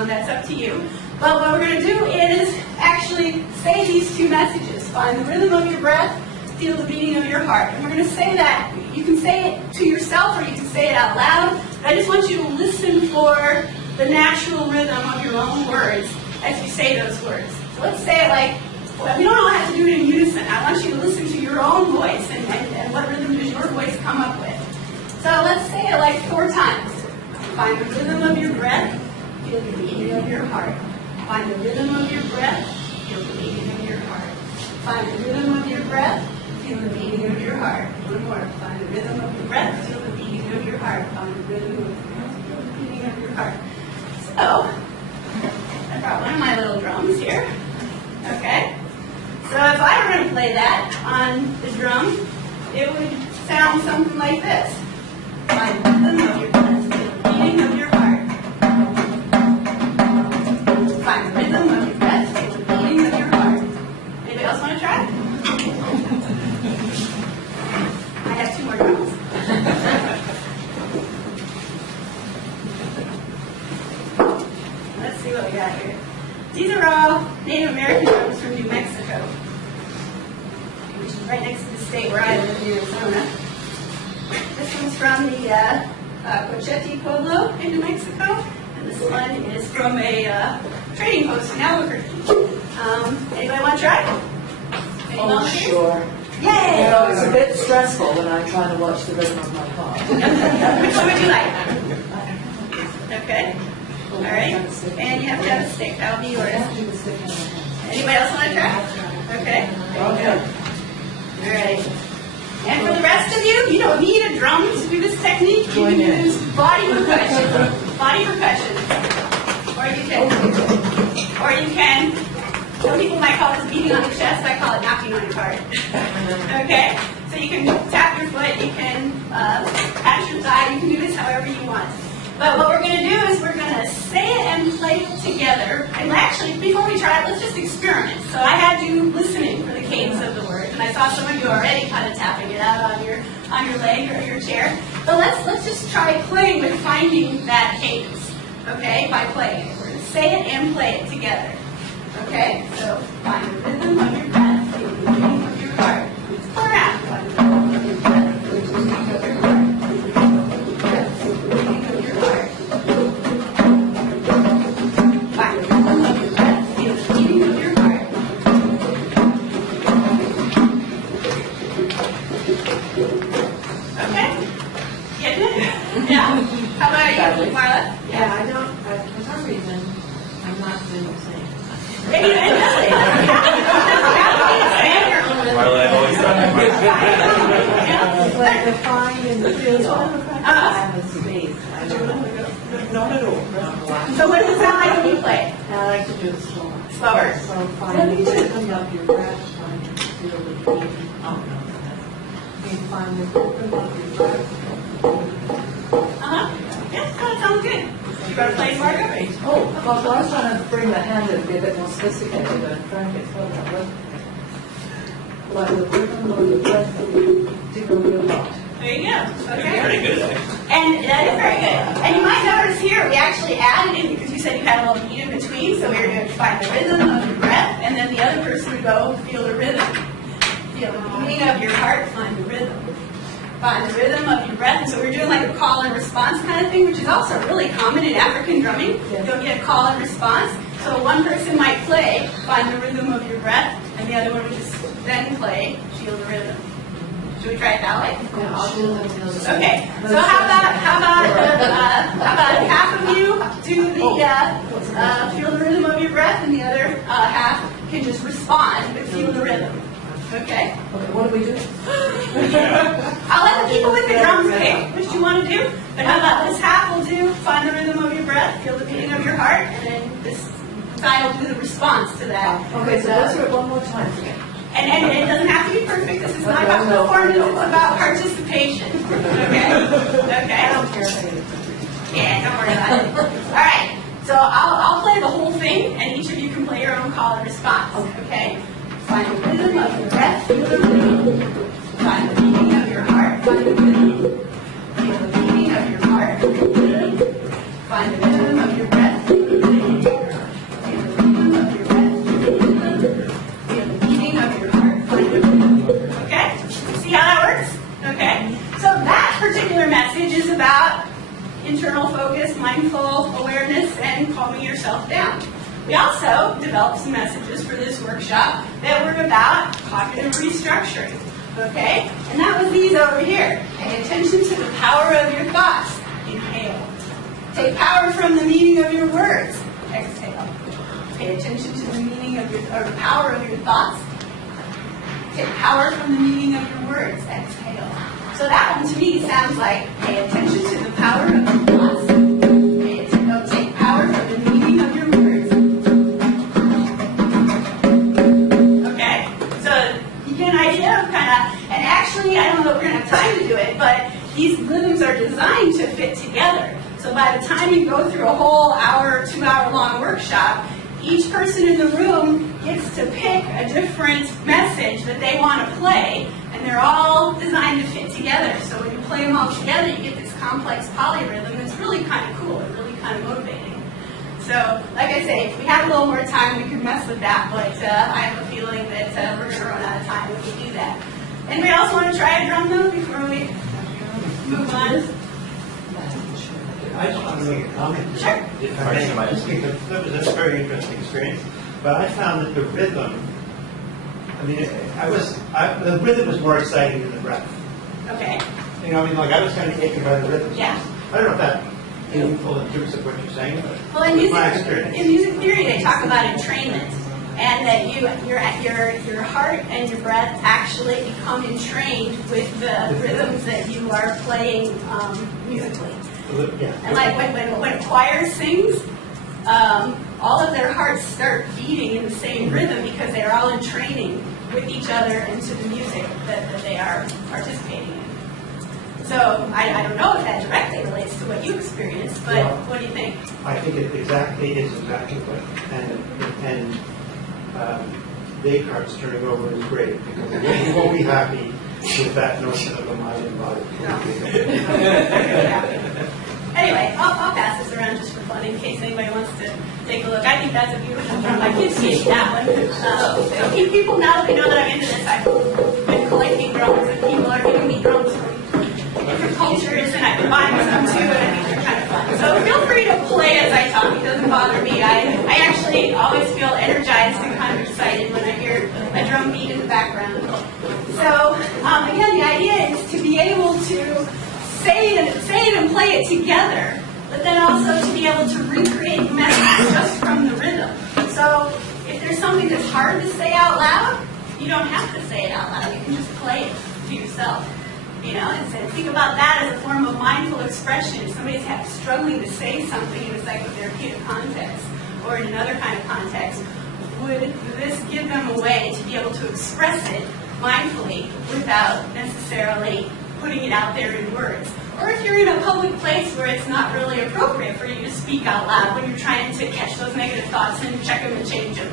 That's up to you. But what we're going to do is actually say these 2 messages. Find the rhythm of your breath, feel the beating of your heart. And we're going to say that. You can say it to yourself or you can say it out loud. But I just want you to listen for the natural rhythm of your own words as you say those words. So let's say it like, we don't all have to do it in unison. I want you to listen to your own voice and what rhythm does your voice come up with. So let's say it like 4 times. Find the rhythm of your breath, feel the beating of your heart. Find the rhythm of your breath, feel the beating of your heart. Find the rhythm of your breath, feel the beating of your heart. One more. Find the rhythm of your breath, feel the beating of your heart. Find the rhythm of your breath, feel the beating of your heart. So, I brought one of my little drums here. Okay? So if I were going to play that on the drum, it would sound something like this. Find the rhythm of your breath, feel the beating of your heart. Find the rhythm of your breath, feel the beating of your heart. Anybody else want to try? I have 2 more drums. Let's see what we got here. These are all Native American drums from New Mexico, which is right next to the state where I live in Arizona. This one's from the Cochete Pueblo in New Mexico, and this one is from a trading post in Albuquerque. Anybody want to try? Any volunteers? Sure. Yay! You know, it's a bit stressful when I try to watch the rhythm of my heart. Which one would you like? Okay. All right. And you have to have a stick. That'll be yours. Anybody else want to try? Okay. Okay. All right. And for the rest of you, you don't need a drum to do this technique. You can use body percussion. Body percussion. Or you can, some people might call this beating on the chest, I call it knocking on your heart. Okay? So you can tap your foot, you can pat your thigh, you can do this however you want. But what we're going to do is we're going to say it and play it together. And actually, before we try it, let's just experiment. So I had you listening for the cadence of the word, and I saw some of you already kind of tapping it out on your leg or your chair. But let's just try playing with finding that cadence. Okay, by playing it. We're going to say it and play it together. Okay, so find the rhythm of your breath, feel the beating of your heart. Play around. Find the rhythm of your breath, feel the beating of your heart. Feel the beating of your heart. Find the rhythm of your breath, feel the beating of your heart. Okay? Getting it? Yeah. How about you, Marla? Yeah, I don't, for some reason, I'm not doing the same. Maybe it doesn't. Marla, I've always thought It's like the fine and the feel. I have a space. I don't know. Not at all. So what does it sound like when you play? I like to do it slower. Slower. So find the rhythm of your breath, find the feel the beating. Oh, no. You find the rhythm of your breath. Yeah, that sounds good. You got to play, Margo? Oh, well, I was trying to bring the hand in to be a bit more sophisticated, but I'm trying to get slow that way. Like the rhythm of your breath, tickle your heart. There you go. Okay. Pretty good. And that is very good. And you might notice here we actually added in because you said you had a little beat in between, so we were going to find the rhythm of your breath, and then the other person would go feel the rhythm. Feel the beating of your heart, find the rhythm. Find the rhythm of your breath. And so we're doing like a call and response kind of thing, which is also really common in African drumming. You'll get a call and response. So one person might play, find the rhythm of your breath, and the other one would just then play, feel the rhythm. Should we try it that way? Yeah, I'll do them till the Okay. So how about half of you do the feel the rhythm of your breath, and the other half can just respond but feel the rhythm. Okay. Okay, what do we do? I'll let the people with the drums pick which you want to do. But how about this half will do find the rhythm of your breath, feel the beating of your heart, and then this side will do the response to that. Okay, so let's do it one more time again. And it doesn't have to be perfect. This is not about performance. It's about participation. Okay. Okay. I don't care if I get it perfect. Yeah, don't worry about it. All right. So I'll play the whole thing, and each of you can play your own call and response. Okay. Find the rhythm of your breath, feel the rhythm. Find the beating of your heart, find the rhythm. Feel the beating of your heart, feel the rhythm. Find the rhythm of your breath, feel the rhythm. Feel the rhythm of your breath, feel the rhythm. Feel the beating of your heart, find the rhythm. Okay? See how that works? Okay? So that particular message is about internal focus, mindful awareness, and calming yourself down. We also developed some messages for this workshop that were about cognitive restructuring, okay? And that was these over here. Pay attention to the power of your thoughts. Inhale. Take power from the meaning of your words. Exhale. Pay attention to the meaning of or the power of your thoughts. Take power from the meaning of your words. Exhale. So that one to me sounds like pay attention to the power of your thoughts. Take power from the meaning of your words. Okay? So you get an idea of kind of, and actually, I don't know if we're going to have time to do it, but these rhythms are designed to fit together. So by the time you go through a whole hour, 2 hour long workshop, each person in the room gets to pick a different message that they want to play, and they're all designed to fit together. So when you play them all together, you get this complex polyrhythm that's really kind of cool and really kind of motivating. So, like I say, if we had a little more time, we could mess with that, but I have a feeling that we're going to run out of time if we do that. Anybody else want to try a drum though before we move on? I just want to make a comment. Sure. If I may, because that was a very interesting experience. But I found that the rhythm I mean, the rhythm was more exciting than the breath. Okay. You know, I mean, like I was kind of taken by the rhythm. Yeah. I don't know if that's meaningful in terms of what you're saying, but Well, in my music, experience. in music theory, they talk about entrainment, and that your heart and your breath actually become entrained with the rhythms that you are playing musically. Yeah. And like when a choir sings, all of their hearts start beating in the same rhythm because they're all in training with each other and to the music that they are participating in. So I don't know if that directly relates to what you experienced, but Well, what do you think? I think it is exactly what, and Descartes turning over is great because he won't be happy with that notion of the mind and body. Anyway, I'll pass this around just for fun in case anybody wants to take a look. I think that's a beautiful drum. My kids see that one. So people, now that they know that I'm into this, I've been collecting drums and people are giving me drums from different cultures and I've been buying some too and I think they're kind of fun. So feel free to play as I talk. It doesn't bother me. I actually always feel energized and kind of excited when I hear a drum beat in the background. So again, the idea is to be able to say it and play it together, but then also to be able to recreate the message just from the rhythm. So if there's something that's hard to say out loud, you don't have to say it out loud. You can just play it to yourself. You know, and think about that as a form of mindful expression. If somebody's struggling to say something in a psychotherapeutic context or in another kind of context, would this give them a way to be able to express it mindfully without necessarily putting it out there in words? Or if you're in a public place where it's not really appropriate for you to speak out loud when you're trying to catch those negative thoughts and check them and change them.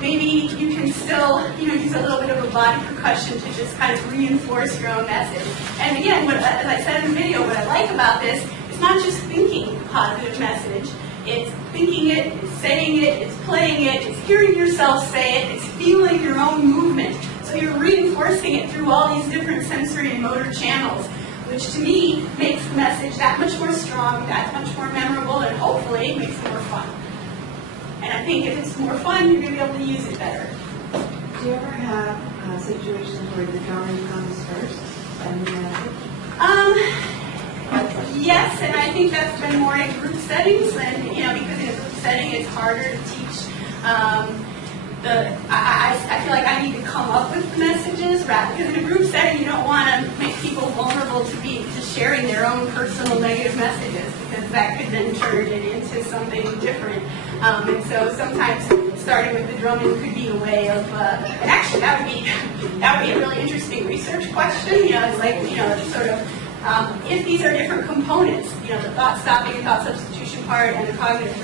Maybe you can still, use a little bit of a body percussion to just kind of reinforce your own message. And again, as I said in the video, what I like about this is not just thinking a positive message. It's thinking it, it's saying it, it's playing it, it's hearing yourself say it, it's feeling your own movement. So you're reinforcing it through all these different sensory and motor channels, which to me makes the message that much more strong, that much more memorable, and hopefully makes it more fun. And I think if it's more fun, you're going to be able to use it better. Do you ever have situations where the drumming comes first and the message? Yes, and I think that's been more in group settings than, because in a group setting it's harder to teach. I feel like I need to come up with the messages, rather, because in a group setting you don't want to make people vulnerable to sharing their own personal negative messages, because that could then turn it into something different. And so sometimes starting with the drumming could be a way of, and actually that would be a really interesting research question. It's like, sort of, if these are different components, the thought stopping and thought substitution part and the cognitive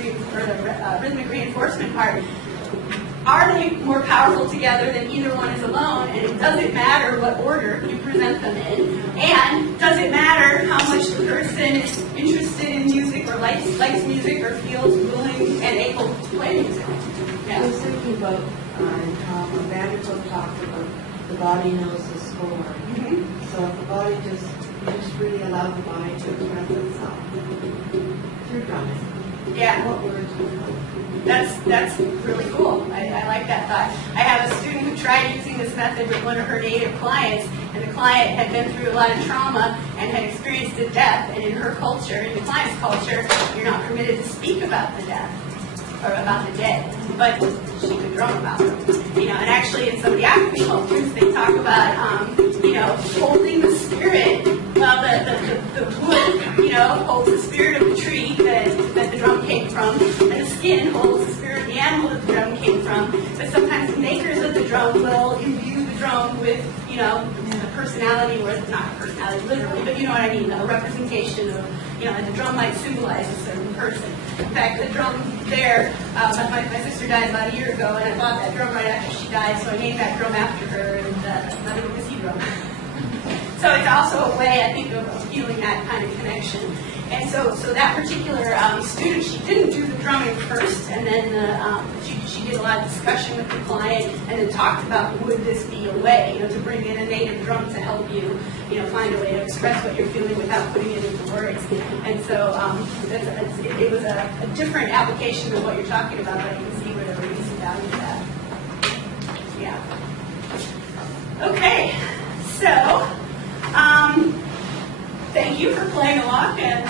rhythmic reinforcement part, are they more powerful together than either one is alone? And does it matter what order you present them in? And does it matter how much the person is interested in music or likes music or feels willing and able to play music? I was thinking about how Vanderbilt talked about the body knows the score. Mm-hmm. So if the body you just really allow the body to express itself through drumming. Yeah. What words would come? That's really cool. I like that thought. I have a student who tried using this method with one of her Native clients, and the client had been through a lot of trauma and had experienced a death. And in her culture, in the client's culture, you're not permitted to speak about the death or about the dead, but she could drum about them. And actually in some of the African cultures, they talk about, holding the spirit. Well, the wood, holds the spirit of the tree that the drum came from, and the skin holds the spirit of the animal that the drum came from. But sometimes the makers of the drum will imbue the drum with, a personality, or not a personality literally, but you know what I mean, a representation of, and the drum might symbolize a certain person. In fact, the drum there, my sister died about a year ago, and I bought that drum right after she died, so I named that drum after her, and that's not a whiskey drum. So it's also a way, I think, of feeling that kind of connection. And so that particular student, she didn't do the drumming first, and then she did a lot of discussion with the client, and then talked about, would this be a way, to bring in a native drum to help you, find a way to express what you're feeling without putting it into words. And so it was a different application of what you're talking about, but you can see where there was value to that. Yeah. playing along, and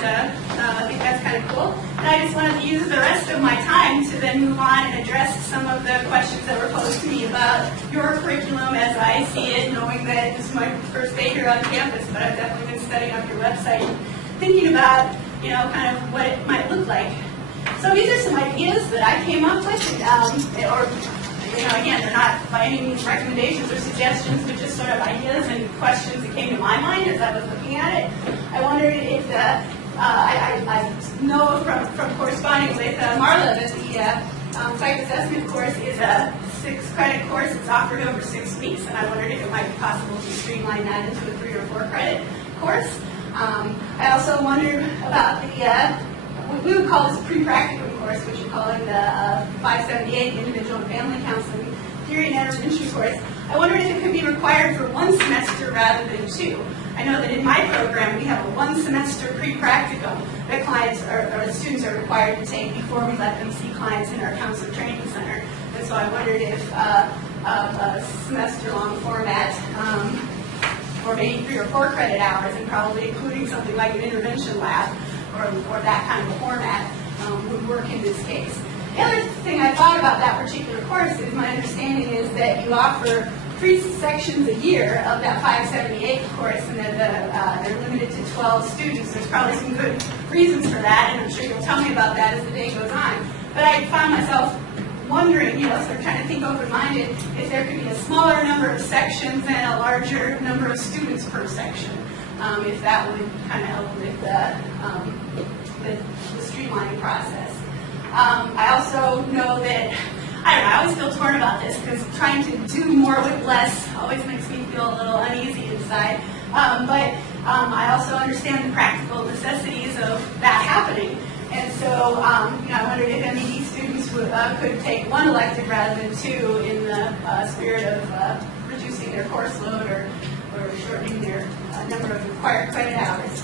I think that's kind of cool. And I just wanted to use the rest of my time to then move on and address some of the questions that were posed to me about your curriculum as I see it, knowing that this is my first day here on campus, but I've definitely been studying up your website and thinking about, kind of what it might look like. So these are some ideas that I came up with, again, they're not by any means recommendations or suggestions, but just sort of ideas and questions that came to my mind as I was looking at it. I wondered if I know from corresponding with Marla that the psych assessment course is a 6-credit course. It's offered over 6 weeks, and I wondered if it might be possible to streamline that into a 3 or 4-credit course. I also wondered about we would call this a pre-practicum course, which you're calling the 578 Individual and Family Counseling Theory and Intervention course. I wondered if it could be required for 1 semester rather than 2. I know that in my program we have a 1-semester pre-practicum that clients or students are required to take before we let them see clients in our counselor training center. And so I wondered if a semester-long format, or maybe 3 or 4 credit hours, and probably including something like an intervention lab or that kind of format would work in this case. The other thing I thought about that particular course is my understanding is that you offer 3 sections a year of that 578 course, and that they're limited to 12 students. There's probably some good reasons for that, and I'm sure you'll tell me about that as the day goes on. But I found myself wondering, sort of trying to think open-minded, if there could be a smaller number of sections and a larger number of students per section, if that would kind of help with the streamlining process. I also know that, I always feel torn about this because trying to do more with less always makes me feel a little uneasy inside. But I also understand the practical necessities of that happening. And so I wondered if any of these students could take 1 elective rather than 2 in the spirit of reducing their course load or shortening their number of required credit hours.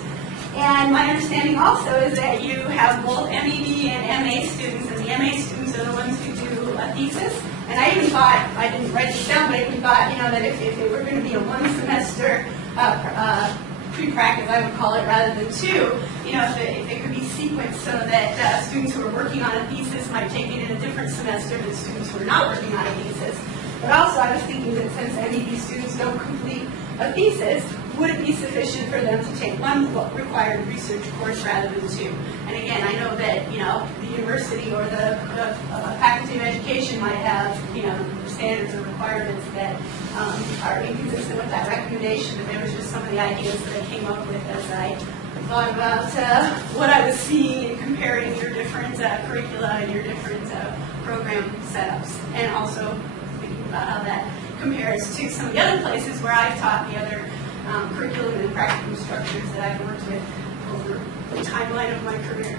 And my understanding also is that you have both MED and MA students, and the MA students are the ones who do a thesis. And I even thought, I didn't write this down, but I even thought, that if it were going to be a 1-semester pre-practice, I would call it, rather than 2, if it could be sequenced so that students who are working on a thesis might take it in a different semester than students who are not working on a thesis. But also I was thinking that since MED students don't complete a thesis, would it be sufficient for them to take 1 required research course rather than 2? And again, I know that, the university or the faculty of education might have, standards or requirements that are inconsistent with that recommendation, but there was just some of the ideas that I came up with as I thought about what I was seeing and comparing your different curricula and your different program setups, and also thinking about how that compares to some of the other places where I've taught the other curriculum and practicum structures that I've worked with over the timeline of my career.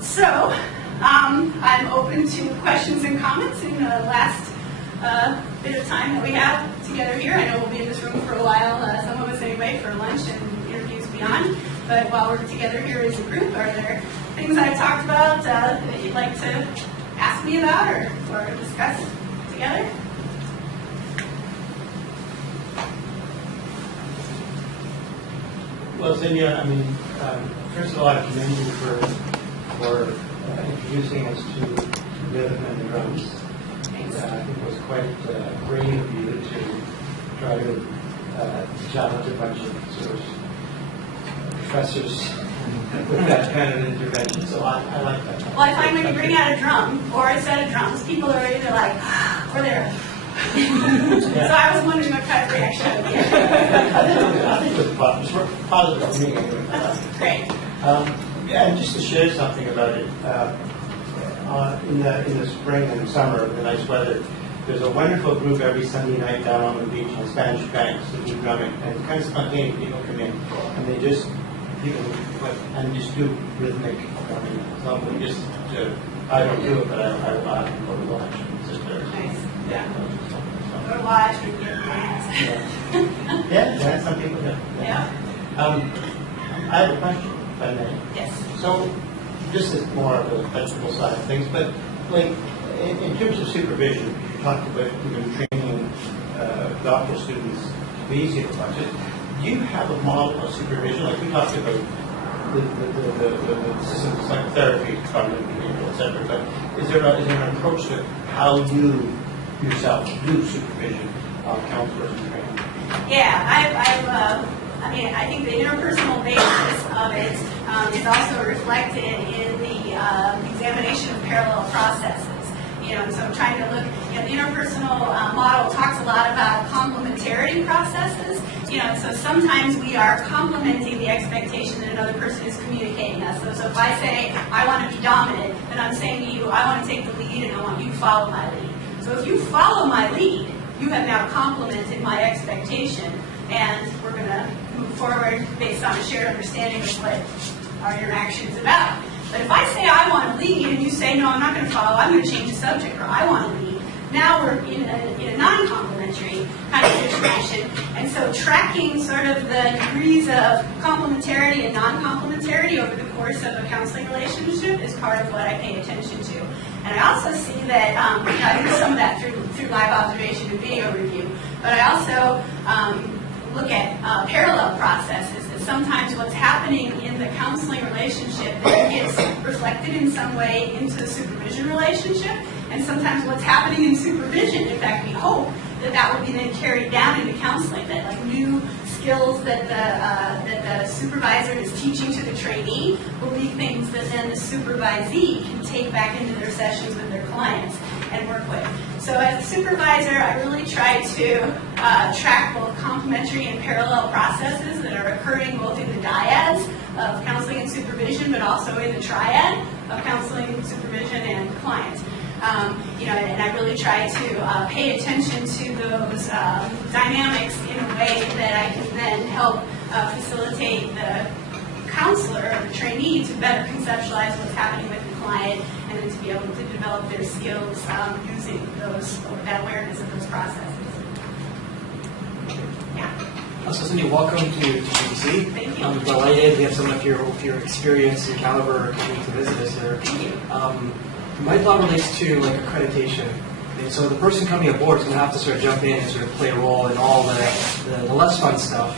So, I'm open to questions and comments in the last bit of time that we have together here. I know we'll be in this room for a while, some of us anyway, for lunch and interviews beyond. But while we're together here as a group, are there things I've talked about that you'd like to ask me about or discuss together? Well, Cynthia, first of all, I commend you for introducing us to rhythm and the drums. And, I think it was quite brave of you to try to challenge a bunch of sort of professors with that kind of intervention. So I like that. Well, I find when you bring out a drum or a set of drums, people are either like, or they're. So I was wondering what kind of reaction I would get. I think it was positive for me anyway. Great. And just to share something about it, in the spring and summer, the nice weather, there's a wonderful group every Sunday night down on the beach on Spanish Banks that do drumming, and it's kind of spontaneous. People come in and they just do rhythmic drumming. So we just I don't do it, but I watch and go to watch. It's just very Nice. Yeah. So, Or watch or get plans. yeah, some people do. Yeah. I have a question, if I may. Yes. So, this is more of the technical side of things, but like in terms of supervision, you talked about even training doctoral students to be supervisors. do you have a model of supervision? Like we talked about the systems like therapy, cognitive behavioral, et cetera, but is there an approach to how you yourself do supervision of counselors and training? Yeah, I think the interpersonal basis of it is also reflected in the examination of parallel processes. So I'm trying to look, the interpersonal model talks a lot about complementarity processes. So sometimes we are complementing the expectation that another person is communicating us. So if I say, I want to be dominant, then I'm saying to you, I want to take the lead and I want you to follow my lead. So if you follow my lead, you have now complemented my expectation, and we're going to move forward based on a shared understanding of what our interaction is about. But if I say I want to lead, and you say, no, I'm not going to follow, I'm going to change the subject, or I want to lead, now we're in a non-complementary kind of situation. And so tracking sort of the degrees of complementarity and non-complementarity over the course of a counseling relationship is part of what I pay attention to. And I also see that, I do some of that through live observation and video review, but I also look at parallel processes, that sometimes what's happening in the counseling relationship then gets reflected in some way into the supervision relationship, and sometimes what's happening in supervision, in fact, we hope that will be then carried down into counseling, that like new skills that the supervisor is teaching to the trainee will be things that then the supervisee can take back into their sessions with their clients and work with. So as a supervisor, I really try to track both complementary and parallel processes that are occurring both in the dyads of counseling and supervision, but also in the triad of counseling, supervision, and client. And I really try to pay attention to those dynamics in a way that I can then help facilitate the counselor or the trainee to better conceptualize what's happening with the client, and then to be able to develop their skills using that awareness of those processes. Yeah. So Cynthia, welcome to GDC. Thank you. I'm delighted we have someone of your experience and caliber coming to visit us here. Thank you. My thought relates to like accreditation. And so the person coming aboard is going to have to sort of jump in and sort of play a role in all the less fun stuff.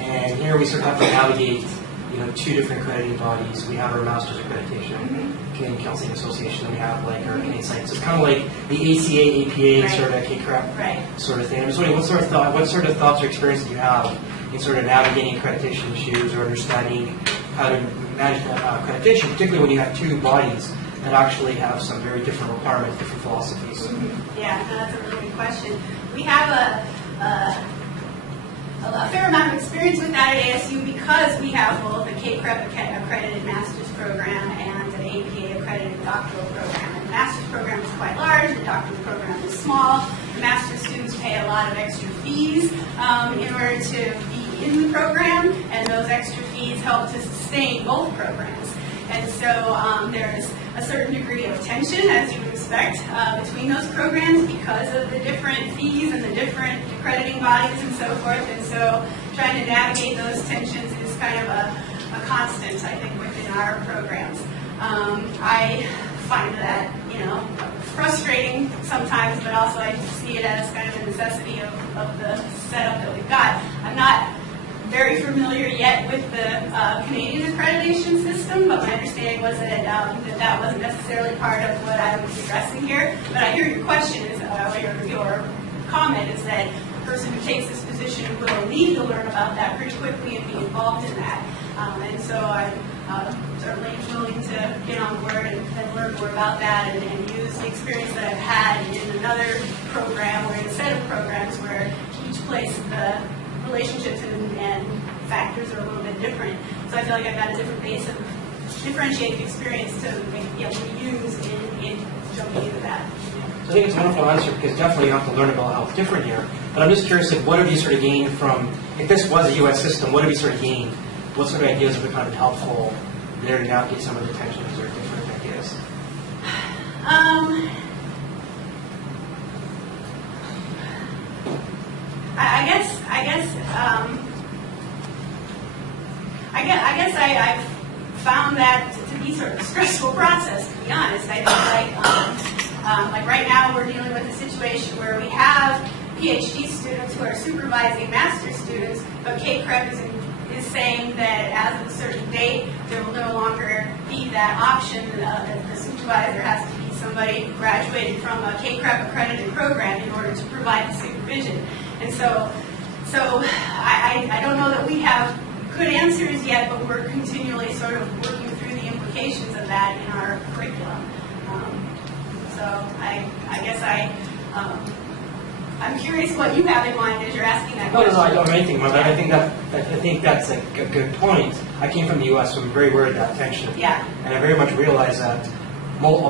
And here we sort of have to navigate, two different accrediting bodies. We have our master's accreditation, Canadian Counseling Association, and we have like our Canadian. So it's kind of like the ACA, APA Right. sort of KCREP Right. sort of thing. I'm just wondering what sort of thoughts or experience do you have in sort of navigating accreditation issues or understanding how to manage accreditation, particularly when you have two bodies that actually have some very different requirements, different philosophies. Yeah, that's a really good question. We have a fair amount of experience with that at ASU because we have both a KCREP accredited master's program and an APA accredited doctoral program. And the master's program is quite large, the doctoral program is small. The master's students pay a lot of extra fees in order to be in the program, and those extra fees help to sustain both programs. And so there's a certain degree of tension, as you would expect, between those programs because of the different fees and the different accrediting bodies and so forth. And so trying to navigate those tensions is kind of a constant, I think, within our programs. I find that, frustrating sometimes, but also I see it as kind of a necessity of the setup that we've got. I'm not very familiar yet with the Canadian accreditation system, but my understanding was that that wasn't necessarily part of what I was addressing here. But I hear your question is, your comment is that the person who takes this position will need to learn about that pretty quickly and be involved in that. And so I'm certainly willing to get on board and learn more about that and use the experience that I've had in another program or in a set of programs where each place the relationships and factors are a little bit different. So I feel like I've got a different base of differentiated experience to use in jumping into that. So I think it's a wonderful answer because definitely you have to learn about how it's different here. But I'm just curious, what have you sort of gained from, if this was a U.S. system, what have you sort of gained? What sort of ideas have been kind of helpful there to navigate some of the tensions or different ideas? I've found that to be sort of a stressful process, to be honest. I feel like right now we're dealing with a situation where we have PhD students who are supervising master's students, but K-CREP is saying that as of a certain date, there will no longer be that option that the supervisor has to be somebody who graduated from a K-CREP accredited program in order to provide the supervision. And so I don't know that we have good answers yet, but we're continually sort of working through the implications of that in our curriculum. So I guess I'm curious what you have in mind as you're asking that No, question. I don't know anything about that. I think that's a good point. I came from the U.S., so I'm very aware of that tension. Yeah. And I very much realize that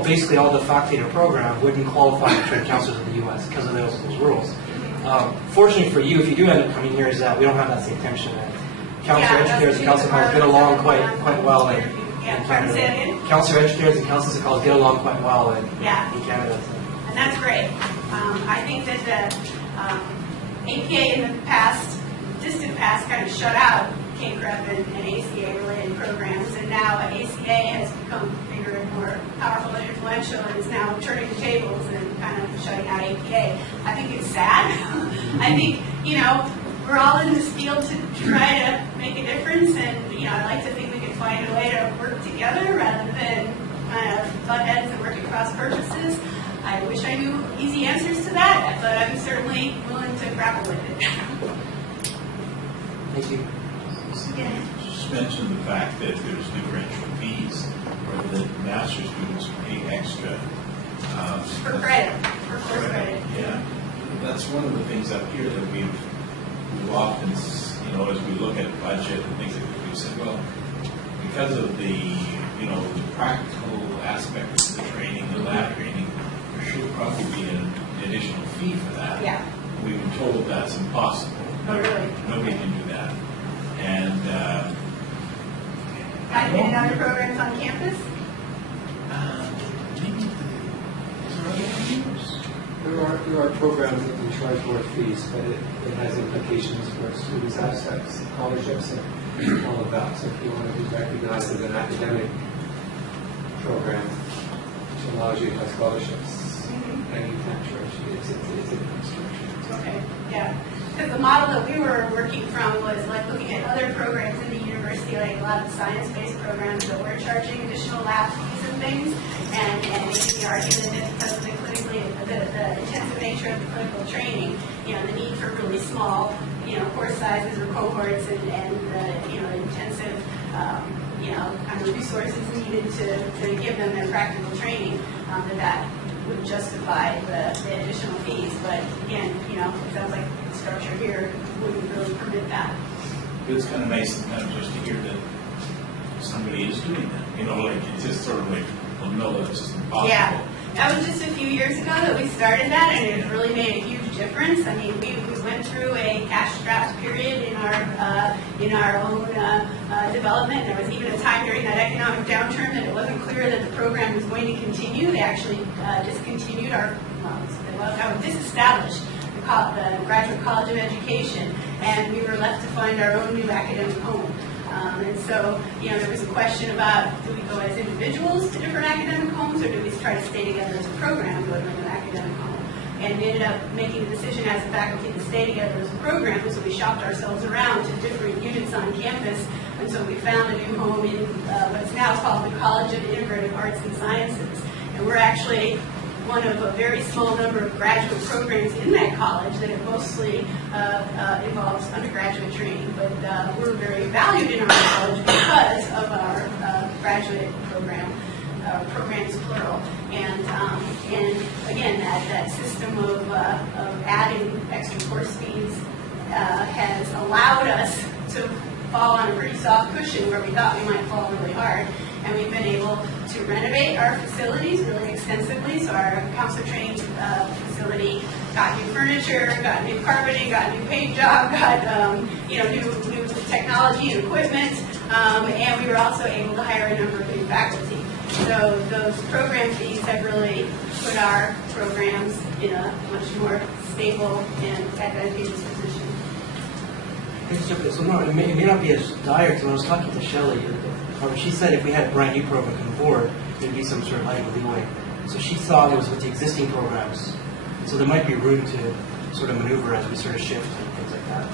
basically all the faculty in our program wouldn't qualify to train counselors in the U.S. because of those rules. Fortunately for you, if you do end up coming here, is that we don't have that same tension. Counselor educators and counselor college get along quite well in Canada. Counselor educators and counselors college get along quite well in Canada. And that's great. I think that the APA in the past, distant past, kind of shut out K-CREP and ACA-related programs, and now ACA has become bigger and more powerful and influential, and is now turning the tables and kind of shutting out APA. I think it's sad. I think, we're all in this field to try to make a difference, and, I like to think we can find a way to work together rather than kind of butt heads and work across purposes. I wish I knew easy answers to that, but I'm certainly willing to grapple with it. Thank you. Just mention the fact that there's differential fees where the master's students pay extra. For credit, for course credit. Yeah. That's one of the things up here that we've often, as we look at budget and things like that, we've said, well, because of the practical aspects of the training, the lab training, there should probably be an additional fee for that. Yeah. We've been told that's impossible. Oh, really? Nobody can do that. And Got any other programs on campus? maybe is there other years? There are programs that can charge more fees, but it has implications for students' assets, scholarships, and all of that. So if you want to be recognized as an academic program, which allows you to have scholarships, and you can't charge, it's a structure. Okay, yeah. Because the model that we were working from was like looking at other programs in the university, like a lot of science-based programs that were charging additional lab fees and things, and making the argument that because of the the intensive nature of the clinical training, the need for really small, course sizes or cohorts and the intensive, kind of resources needed to give them their practical training, that would justify the additional fees. But again, it sounds like the structure here wouldn't really permit that. It's kind of nice sometimes just to hear that somebody is doing that. It's just sort of like, well, no, that's just impossible. Yeah. That was just a few years ago that we started that, and it really made a huge difference. I mean, we went through a cash-strapped period in our own development. There was even a time during that economic downturn that it wasn't clear that the program was going to continue. They actually discontinued disestablished the Graduate College of Education, and we were left to find our own new academic home. And so, there was a question about, do we go as individuals to different academic homes, or do we try to stay together as a program, go to a new academic home? And we ended up making the decision as a faculty to stay together as a program, so we shopped ourselves around to different units on campus until we found a new home in what's now called the College of Integrative Arts and Sciences. And we're actually one of a very small number of graduate programs in that college that it mostly involves undergraduate training, but we're very valued in our college because of our graduate programs plural. And again, that system of adding extra course fees has allowed us to fall on a pretty soft cushion where we thought we might fall really hard. And we've been able to renovate our facilities really extensively. So our counselor training facility got new furniture, got new carpeting, got new paint job, got new technology and equipment, and we were also able to hire a number of new faculty. So those program fees have really put our programs in a much more stable and advantageous position. So no, it may not be as dire, because when I was talking to Shelley, she said if we had a brand new program come aboard, there'd be some sort of leeway. So she thought it was with the existing programs. So there might be room to sort of maneuver as we sort of shift and things like that.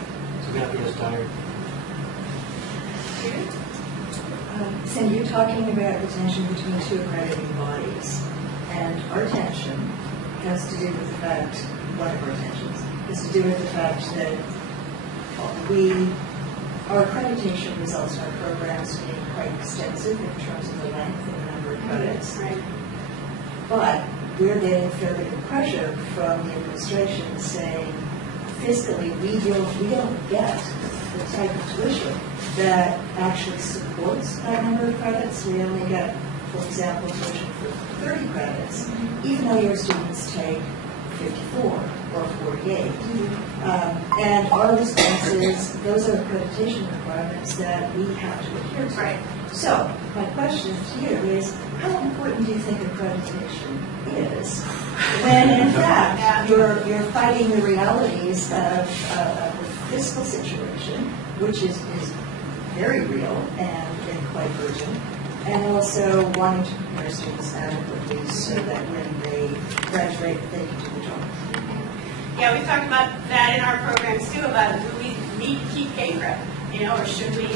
So we don't get as tired. Cindy, you're talking about the tension between two accrediting bodies, and our tension has to do with the fact, one of our tensions, has to do with the fact that our accreditation results in our programs being quite extensive in terms of the length and the number of credits. Right. But we're getting fairly good pressure from the administration saying, fiscally, we don't get the type of tuition that actually supports that number of credits. We only get, for example, tuition for 30 credits, even though your students take 54 or 48. And our response is, those are accreditation requirements that we have to adhere to. Right. So, my question to you is, how important do you think accreditation is when, in fact, you're fighting the realities of the fiscal situation, which is very real and quite urgent, and also wanting to prepare students adequately so that when they graduate, they can do the job? Yeah, we talked about that in our programs too, about do we need to keep K-Prep, or should we?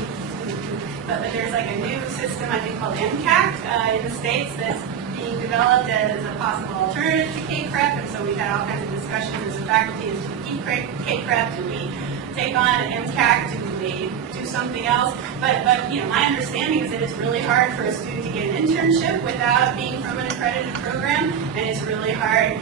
But there's like a new system, I think, called MCAC in the States that's being developed as a possible alternative to K-Prep, and so we've had all kinds of discussions as a faculty, is do we keep K-Prep, do we take on MCAC, do we do something else? But my understanding is that it's really hard for a student to get an internship without being from an accredited program, and it's really hard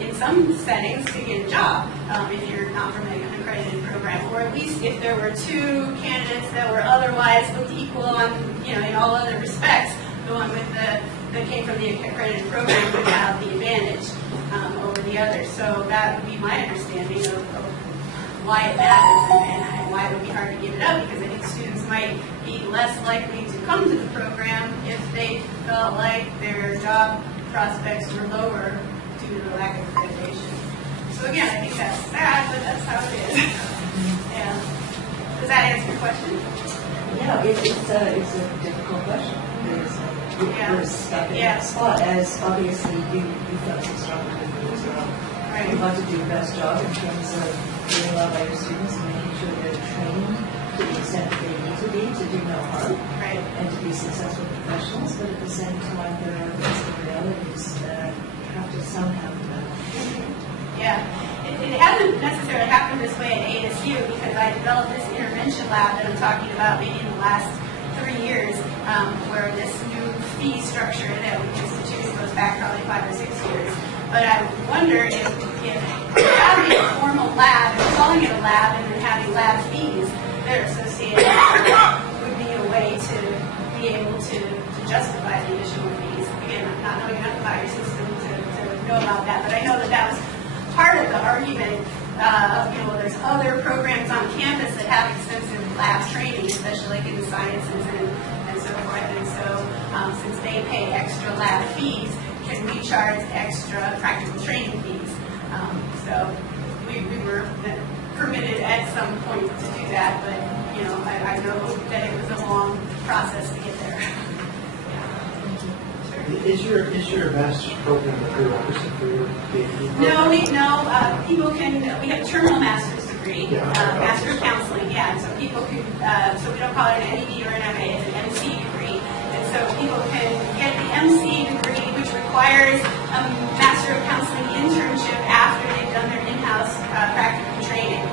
in some settings to get a job if you're not from an accredited program, or at least if there were two candidates that were otherwise looked equal on, in all other respects, the one with the came from the accredited program would have the advantage over the others. So that would be my understanding of why it matters and why it would be hard to give it up, because I think students might be less likely to come to the program if they felt like their job prospects were lower due to the lack of accreditation. So again, I think that's sad, but that's how it is. Yeah. Does that answer your question? Yeah, it's a difficult question. We're stuck in that spot, as obviously you felt so strongly with it as well. Right. You want to do the best job in terms of doing well by your students and making sure they're trained to the extent that they need to be to do no harm, Right. and to be successful professionals, but at the same time there are some realities that have to somehow be met. Yeah. It hasn't necessarily happened this way at ASU, because I developed this intervention lab that I'm talking about maybe in the last 3 years, where this new fee structure that we instituted goes back probably 5 or 6 years. But I wonder if having a formal lab, and calling it a lab, and then having lab fees that are associated with it would be a way to be able to justify the additional fees. Again, I'm not knowing enough about your system to know about that, but I know that that was part of the argument of, there's other programs on campus that have extensive lab training, especially like in the sciences and so forth. And so since they pay extra lab fees, can we charge extra practical training fees? So we were permitted at some point to do that, but I know that it was a long process to get there. Is your master's program a prerequisite for your PhD program? No, people can, we have a terminal master's degree, Yeah. Master of Counseling, and so people can, so we don't call it an MED or an MA, it's an MC degree, and so people can get the MC degree, which requires a Master of Counseling internship after they've done their in-house practical training.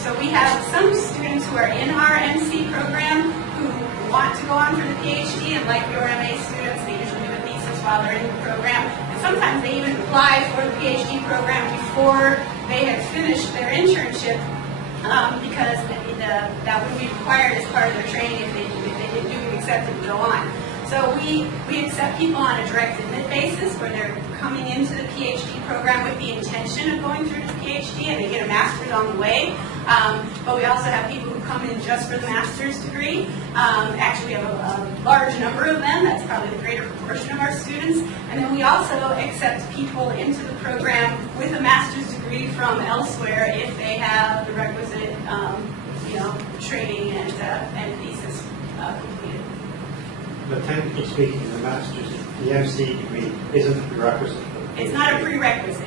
So we have some students who are in our MC program who want to go on for the PhD, and like your MA students, they usually do a thesis while they're in the program. And sometimes they even apply for the PhD program before they have finished their internship, because that would be required as part of their training if they didn't do accepted to go on. So we accept people on a direct admit basis where they're coming into the PhD program with the intention of going through the PhD, and they get a master's on the way. But we also have people who come in just for the master's degree. Actually, we have a large number of them. That's probably the greater proportion of our students. And then we also accept people into the program with a master's degree from elsewhere if they have the requisite, training and thesis completed. But technically speaking, the MC degree isn't a prerequisite. It's not a prerequisite,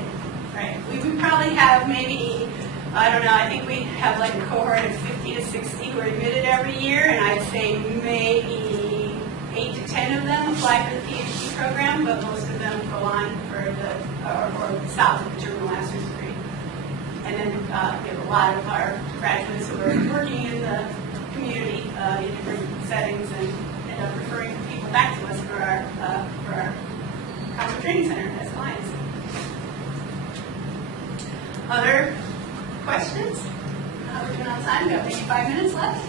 right? We would probably have maybe, I don't know, I think we have like a cohort of 50 to 60 who are admitted every year, and I'd say maybe 8 to 10 of them apply for the PhD program, but most of them go on for or stop with the terminal master's degree. And then we have a lot of our graduates who are working in the community in different settings and end up referring people back to us for our Counselor Training Center as clients. Other questions? We're doing on time. We've got maybe 5 minutes left.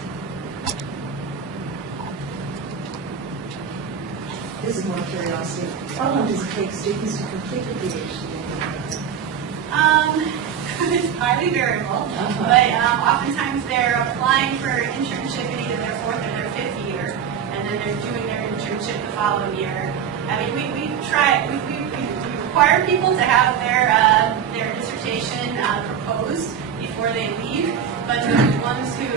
This is more curiosity. How long does it take students to complete a PhD? It's highly variable, but oftentimes they're applying for internship in either their 4th or their 5th year, and then they're doing their internship the following year. I mean, we require people to have their dissertation proposed before they leave, but the ones who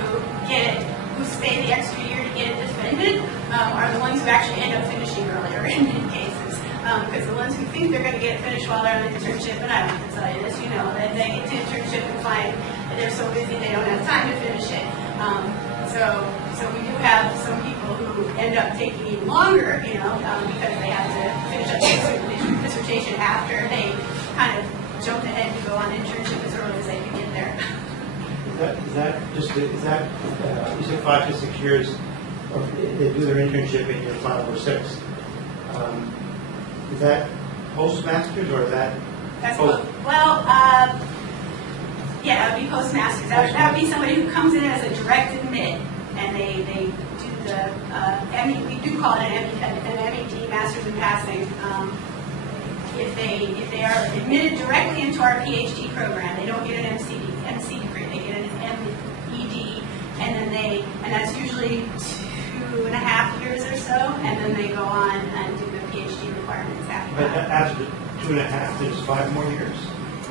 stay the extra year to get it defended are the ones who actually end up finishing earlier in cases. Because the ones who think they're going to get it finished while they're on internship, and I don't have to tell you this, you know, that they get to internship and find that they're so busy they don't have time to finish it. So we do have some people who end up taking even longer, you know, because they have to finish up their dissertation after they kind of jumped ahead to go on internship as early as they can get there. You said 5 to 6 years, they do their internship in year 5 or 6. Is that postmasters or is that? That's yeah, that would be postmasters. That would be somebody who comes in as a direct admit, and they do the ME. We do call it an MED, Masters in Passing. If they are admitted directly into our PhD program, they don't get an MC degree. They get an MED, and that's usually 2.5 years or so, and then they go on and do the PhD requirements after But that. after 2.5, there's 5 more years?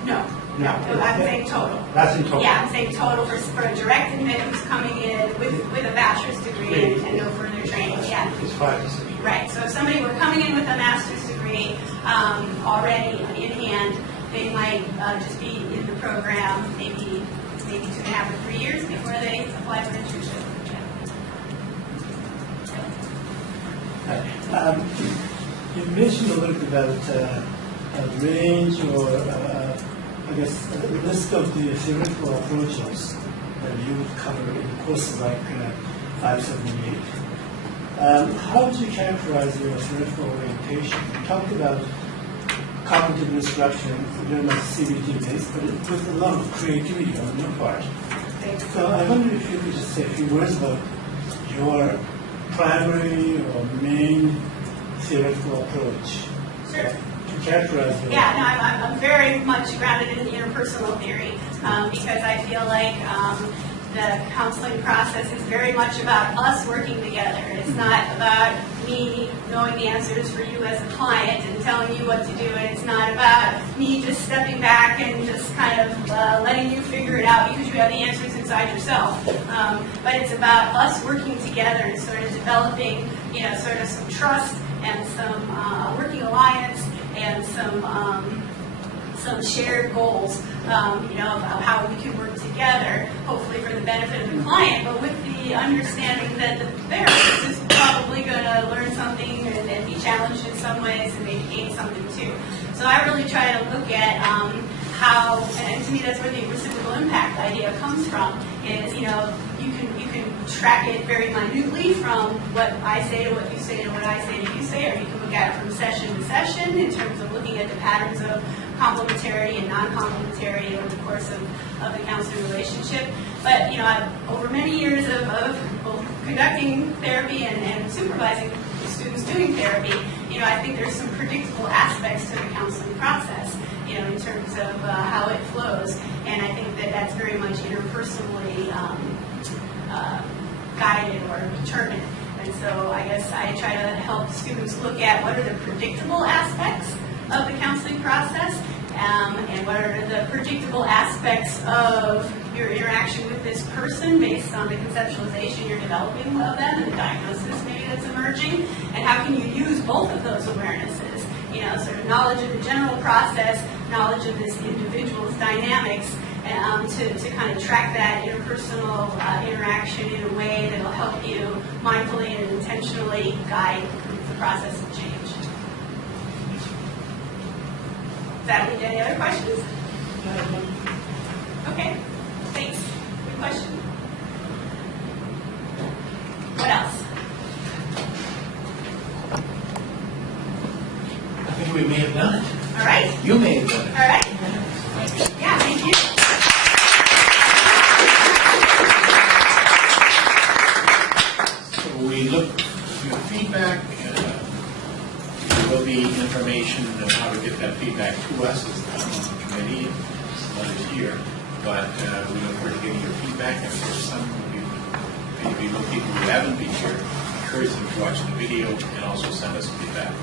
No. I'm saying total. That's in total? Yeah, I'm saying total for a direct admit who's coming in with a bachelor's degree and no further training. Yeah. It's 5 to 6 years. Right. So if somebody were coming in with a master's degree already in hand, they might just be in the program maybe 2.5 or 3 years before they apply for internship. You mentioned a little bit about a range or, I guess, a list of the theoretical approaches that you would cover in courses like 578. How would you characterize your theoretical orientation? You talked about cognitive instruction, very much CBT based, but with a lot of creativity on your part. So I wonder if you could just say a few words about your primary or main theoretical approach. Sure. To characterize your... Yeah, no, I'm very much grounded in interpersonal theory because I feel like the counseling process is very much about us working together. It's not about me knowing the answers for you as a client and telling you what to do, and it's not about me just stepping back and just kind of letting you figure it out because you have the answers inside yourself. But it's about us working together and sort of developing, you know, sort of some trust and some working alliance and some shared goals, you know, of how we can work together, hopefully for the benefit of the client, but with the understanding that the therapist is probably going to learn something and be challenged in some ways and maybe gain something too. So I really try to look at how, and to me that's where the reciprocal impact idea comes from, is, you know, you can track it very minutely from what I say to what you say to what I say to you say, or you can look at it from session to session in terms of looking at the patterns of complementarity and non-complementarity over the course of the counseling relationship. But, you know, over many years of both conducting therapy and supervising students doing therapy, you know, I think there's some predictable aspects to the counseling process, you know, in terms of how it flows. And I think that that's very much interpersonally guided or determined. And so I guess I try to help students look at what are the predictable aspects of the counseling process and what are the predictable aspects of your interaction with this person based on the conceptualization you're developing of them and the diagnosis maybe that's emerging, and how can you use both of those awarenesses, you know, sort of knowledge of the general process, knowledge of this individual's dynamics, to kind of track that interpersonal interaction in a way that will help you mindfully and intentionally guide the process of change. Does that lead to any other questions? Okay, thanks. Good question. What else? I think we may have done it. All right. You may have done it. All right. Yeah, thank you. So we look for your feedback. There will be information on how to get that feedback to us as the committee, others here. But we look forward to getting your feedback. And if there's some of you, maybe people who haven't been here, encourage them to watch the video and also send us feedback.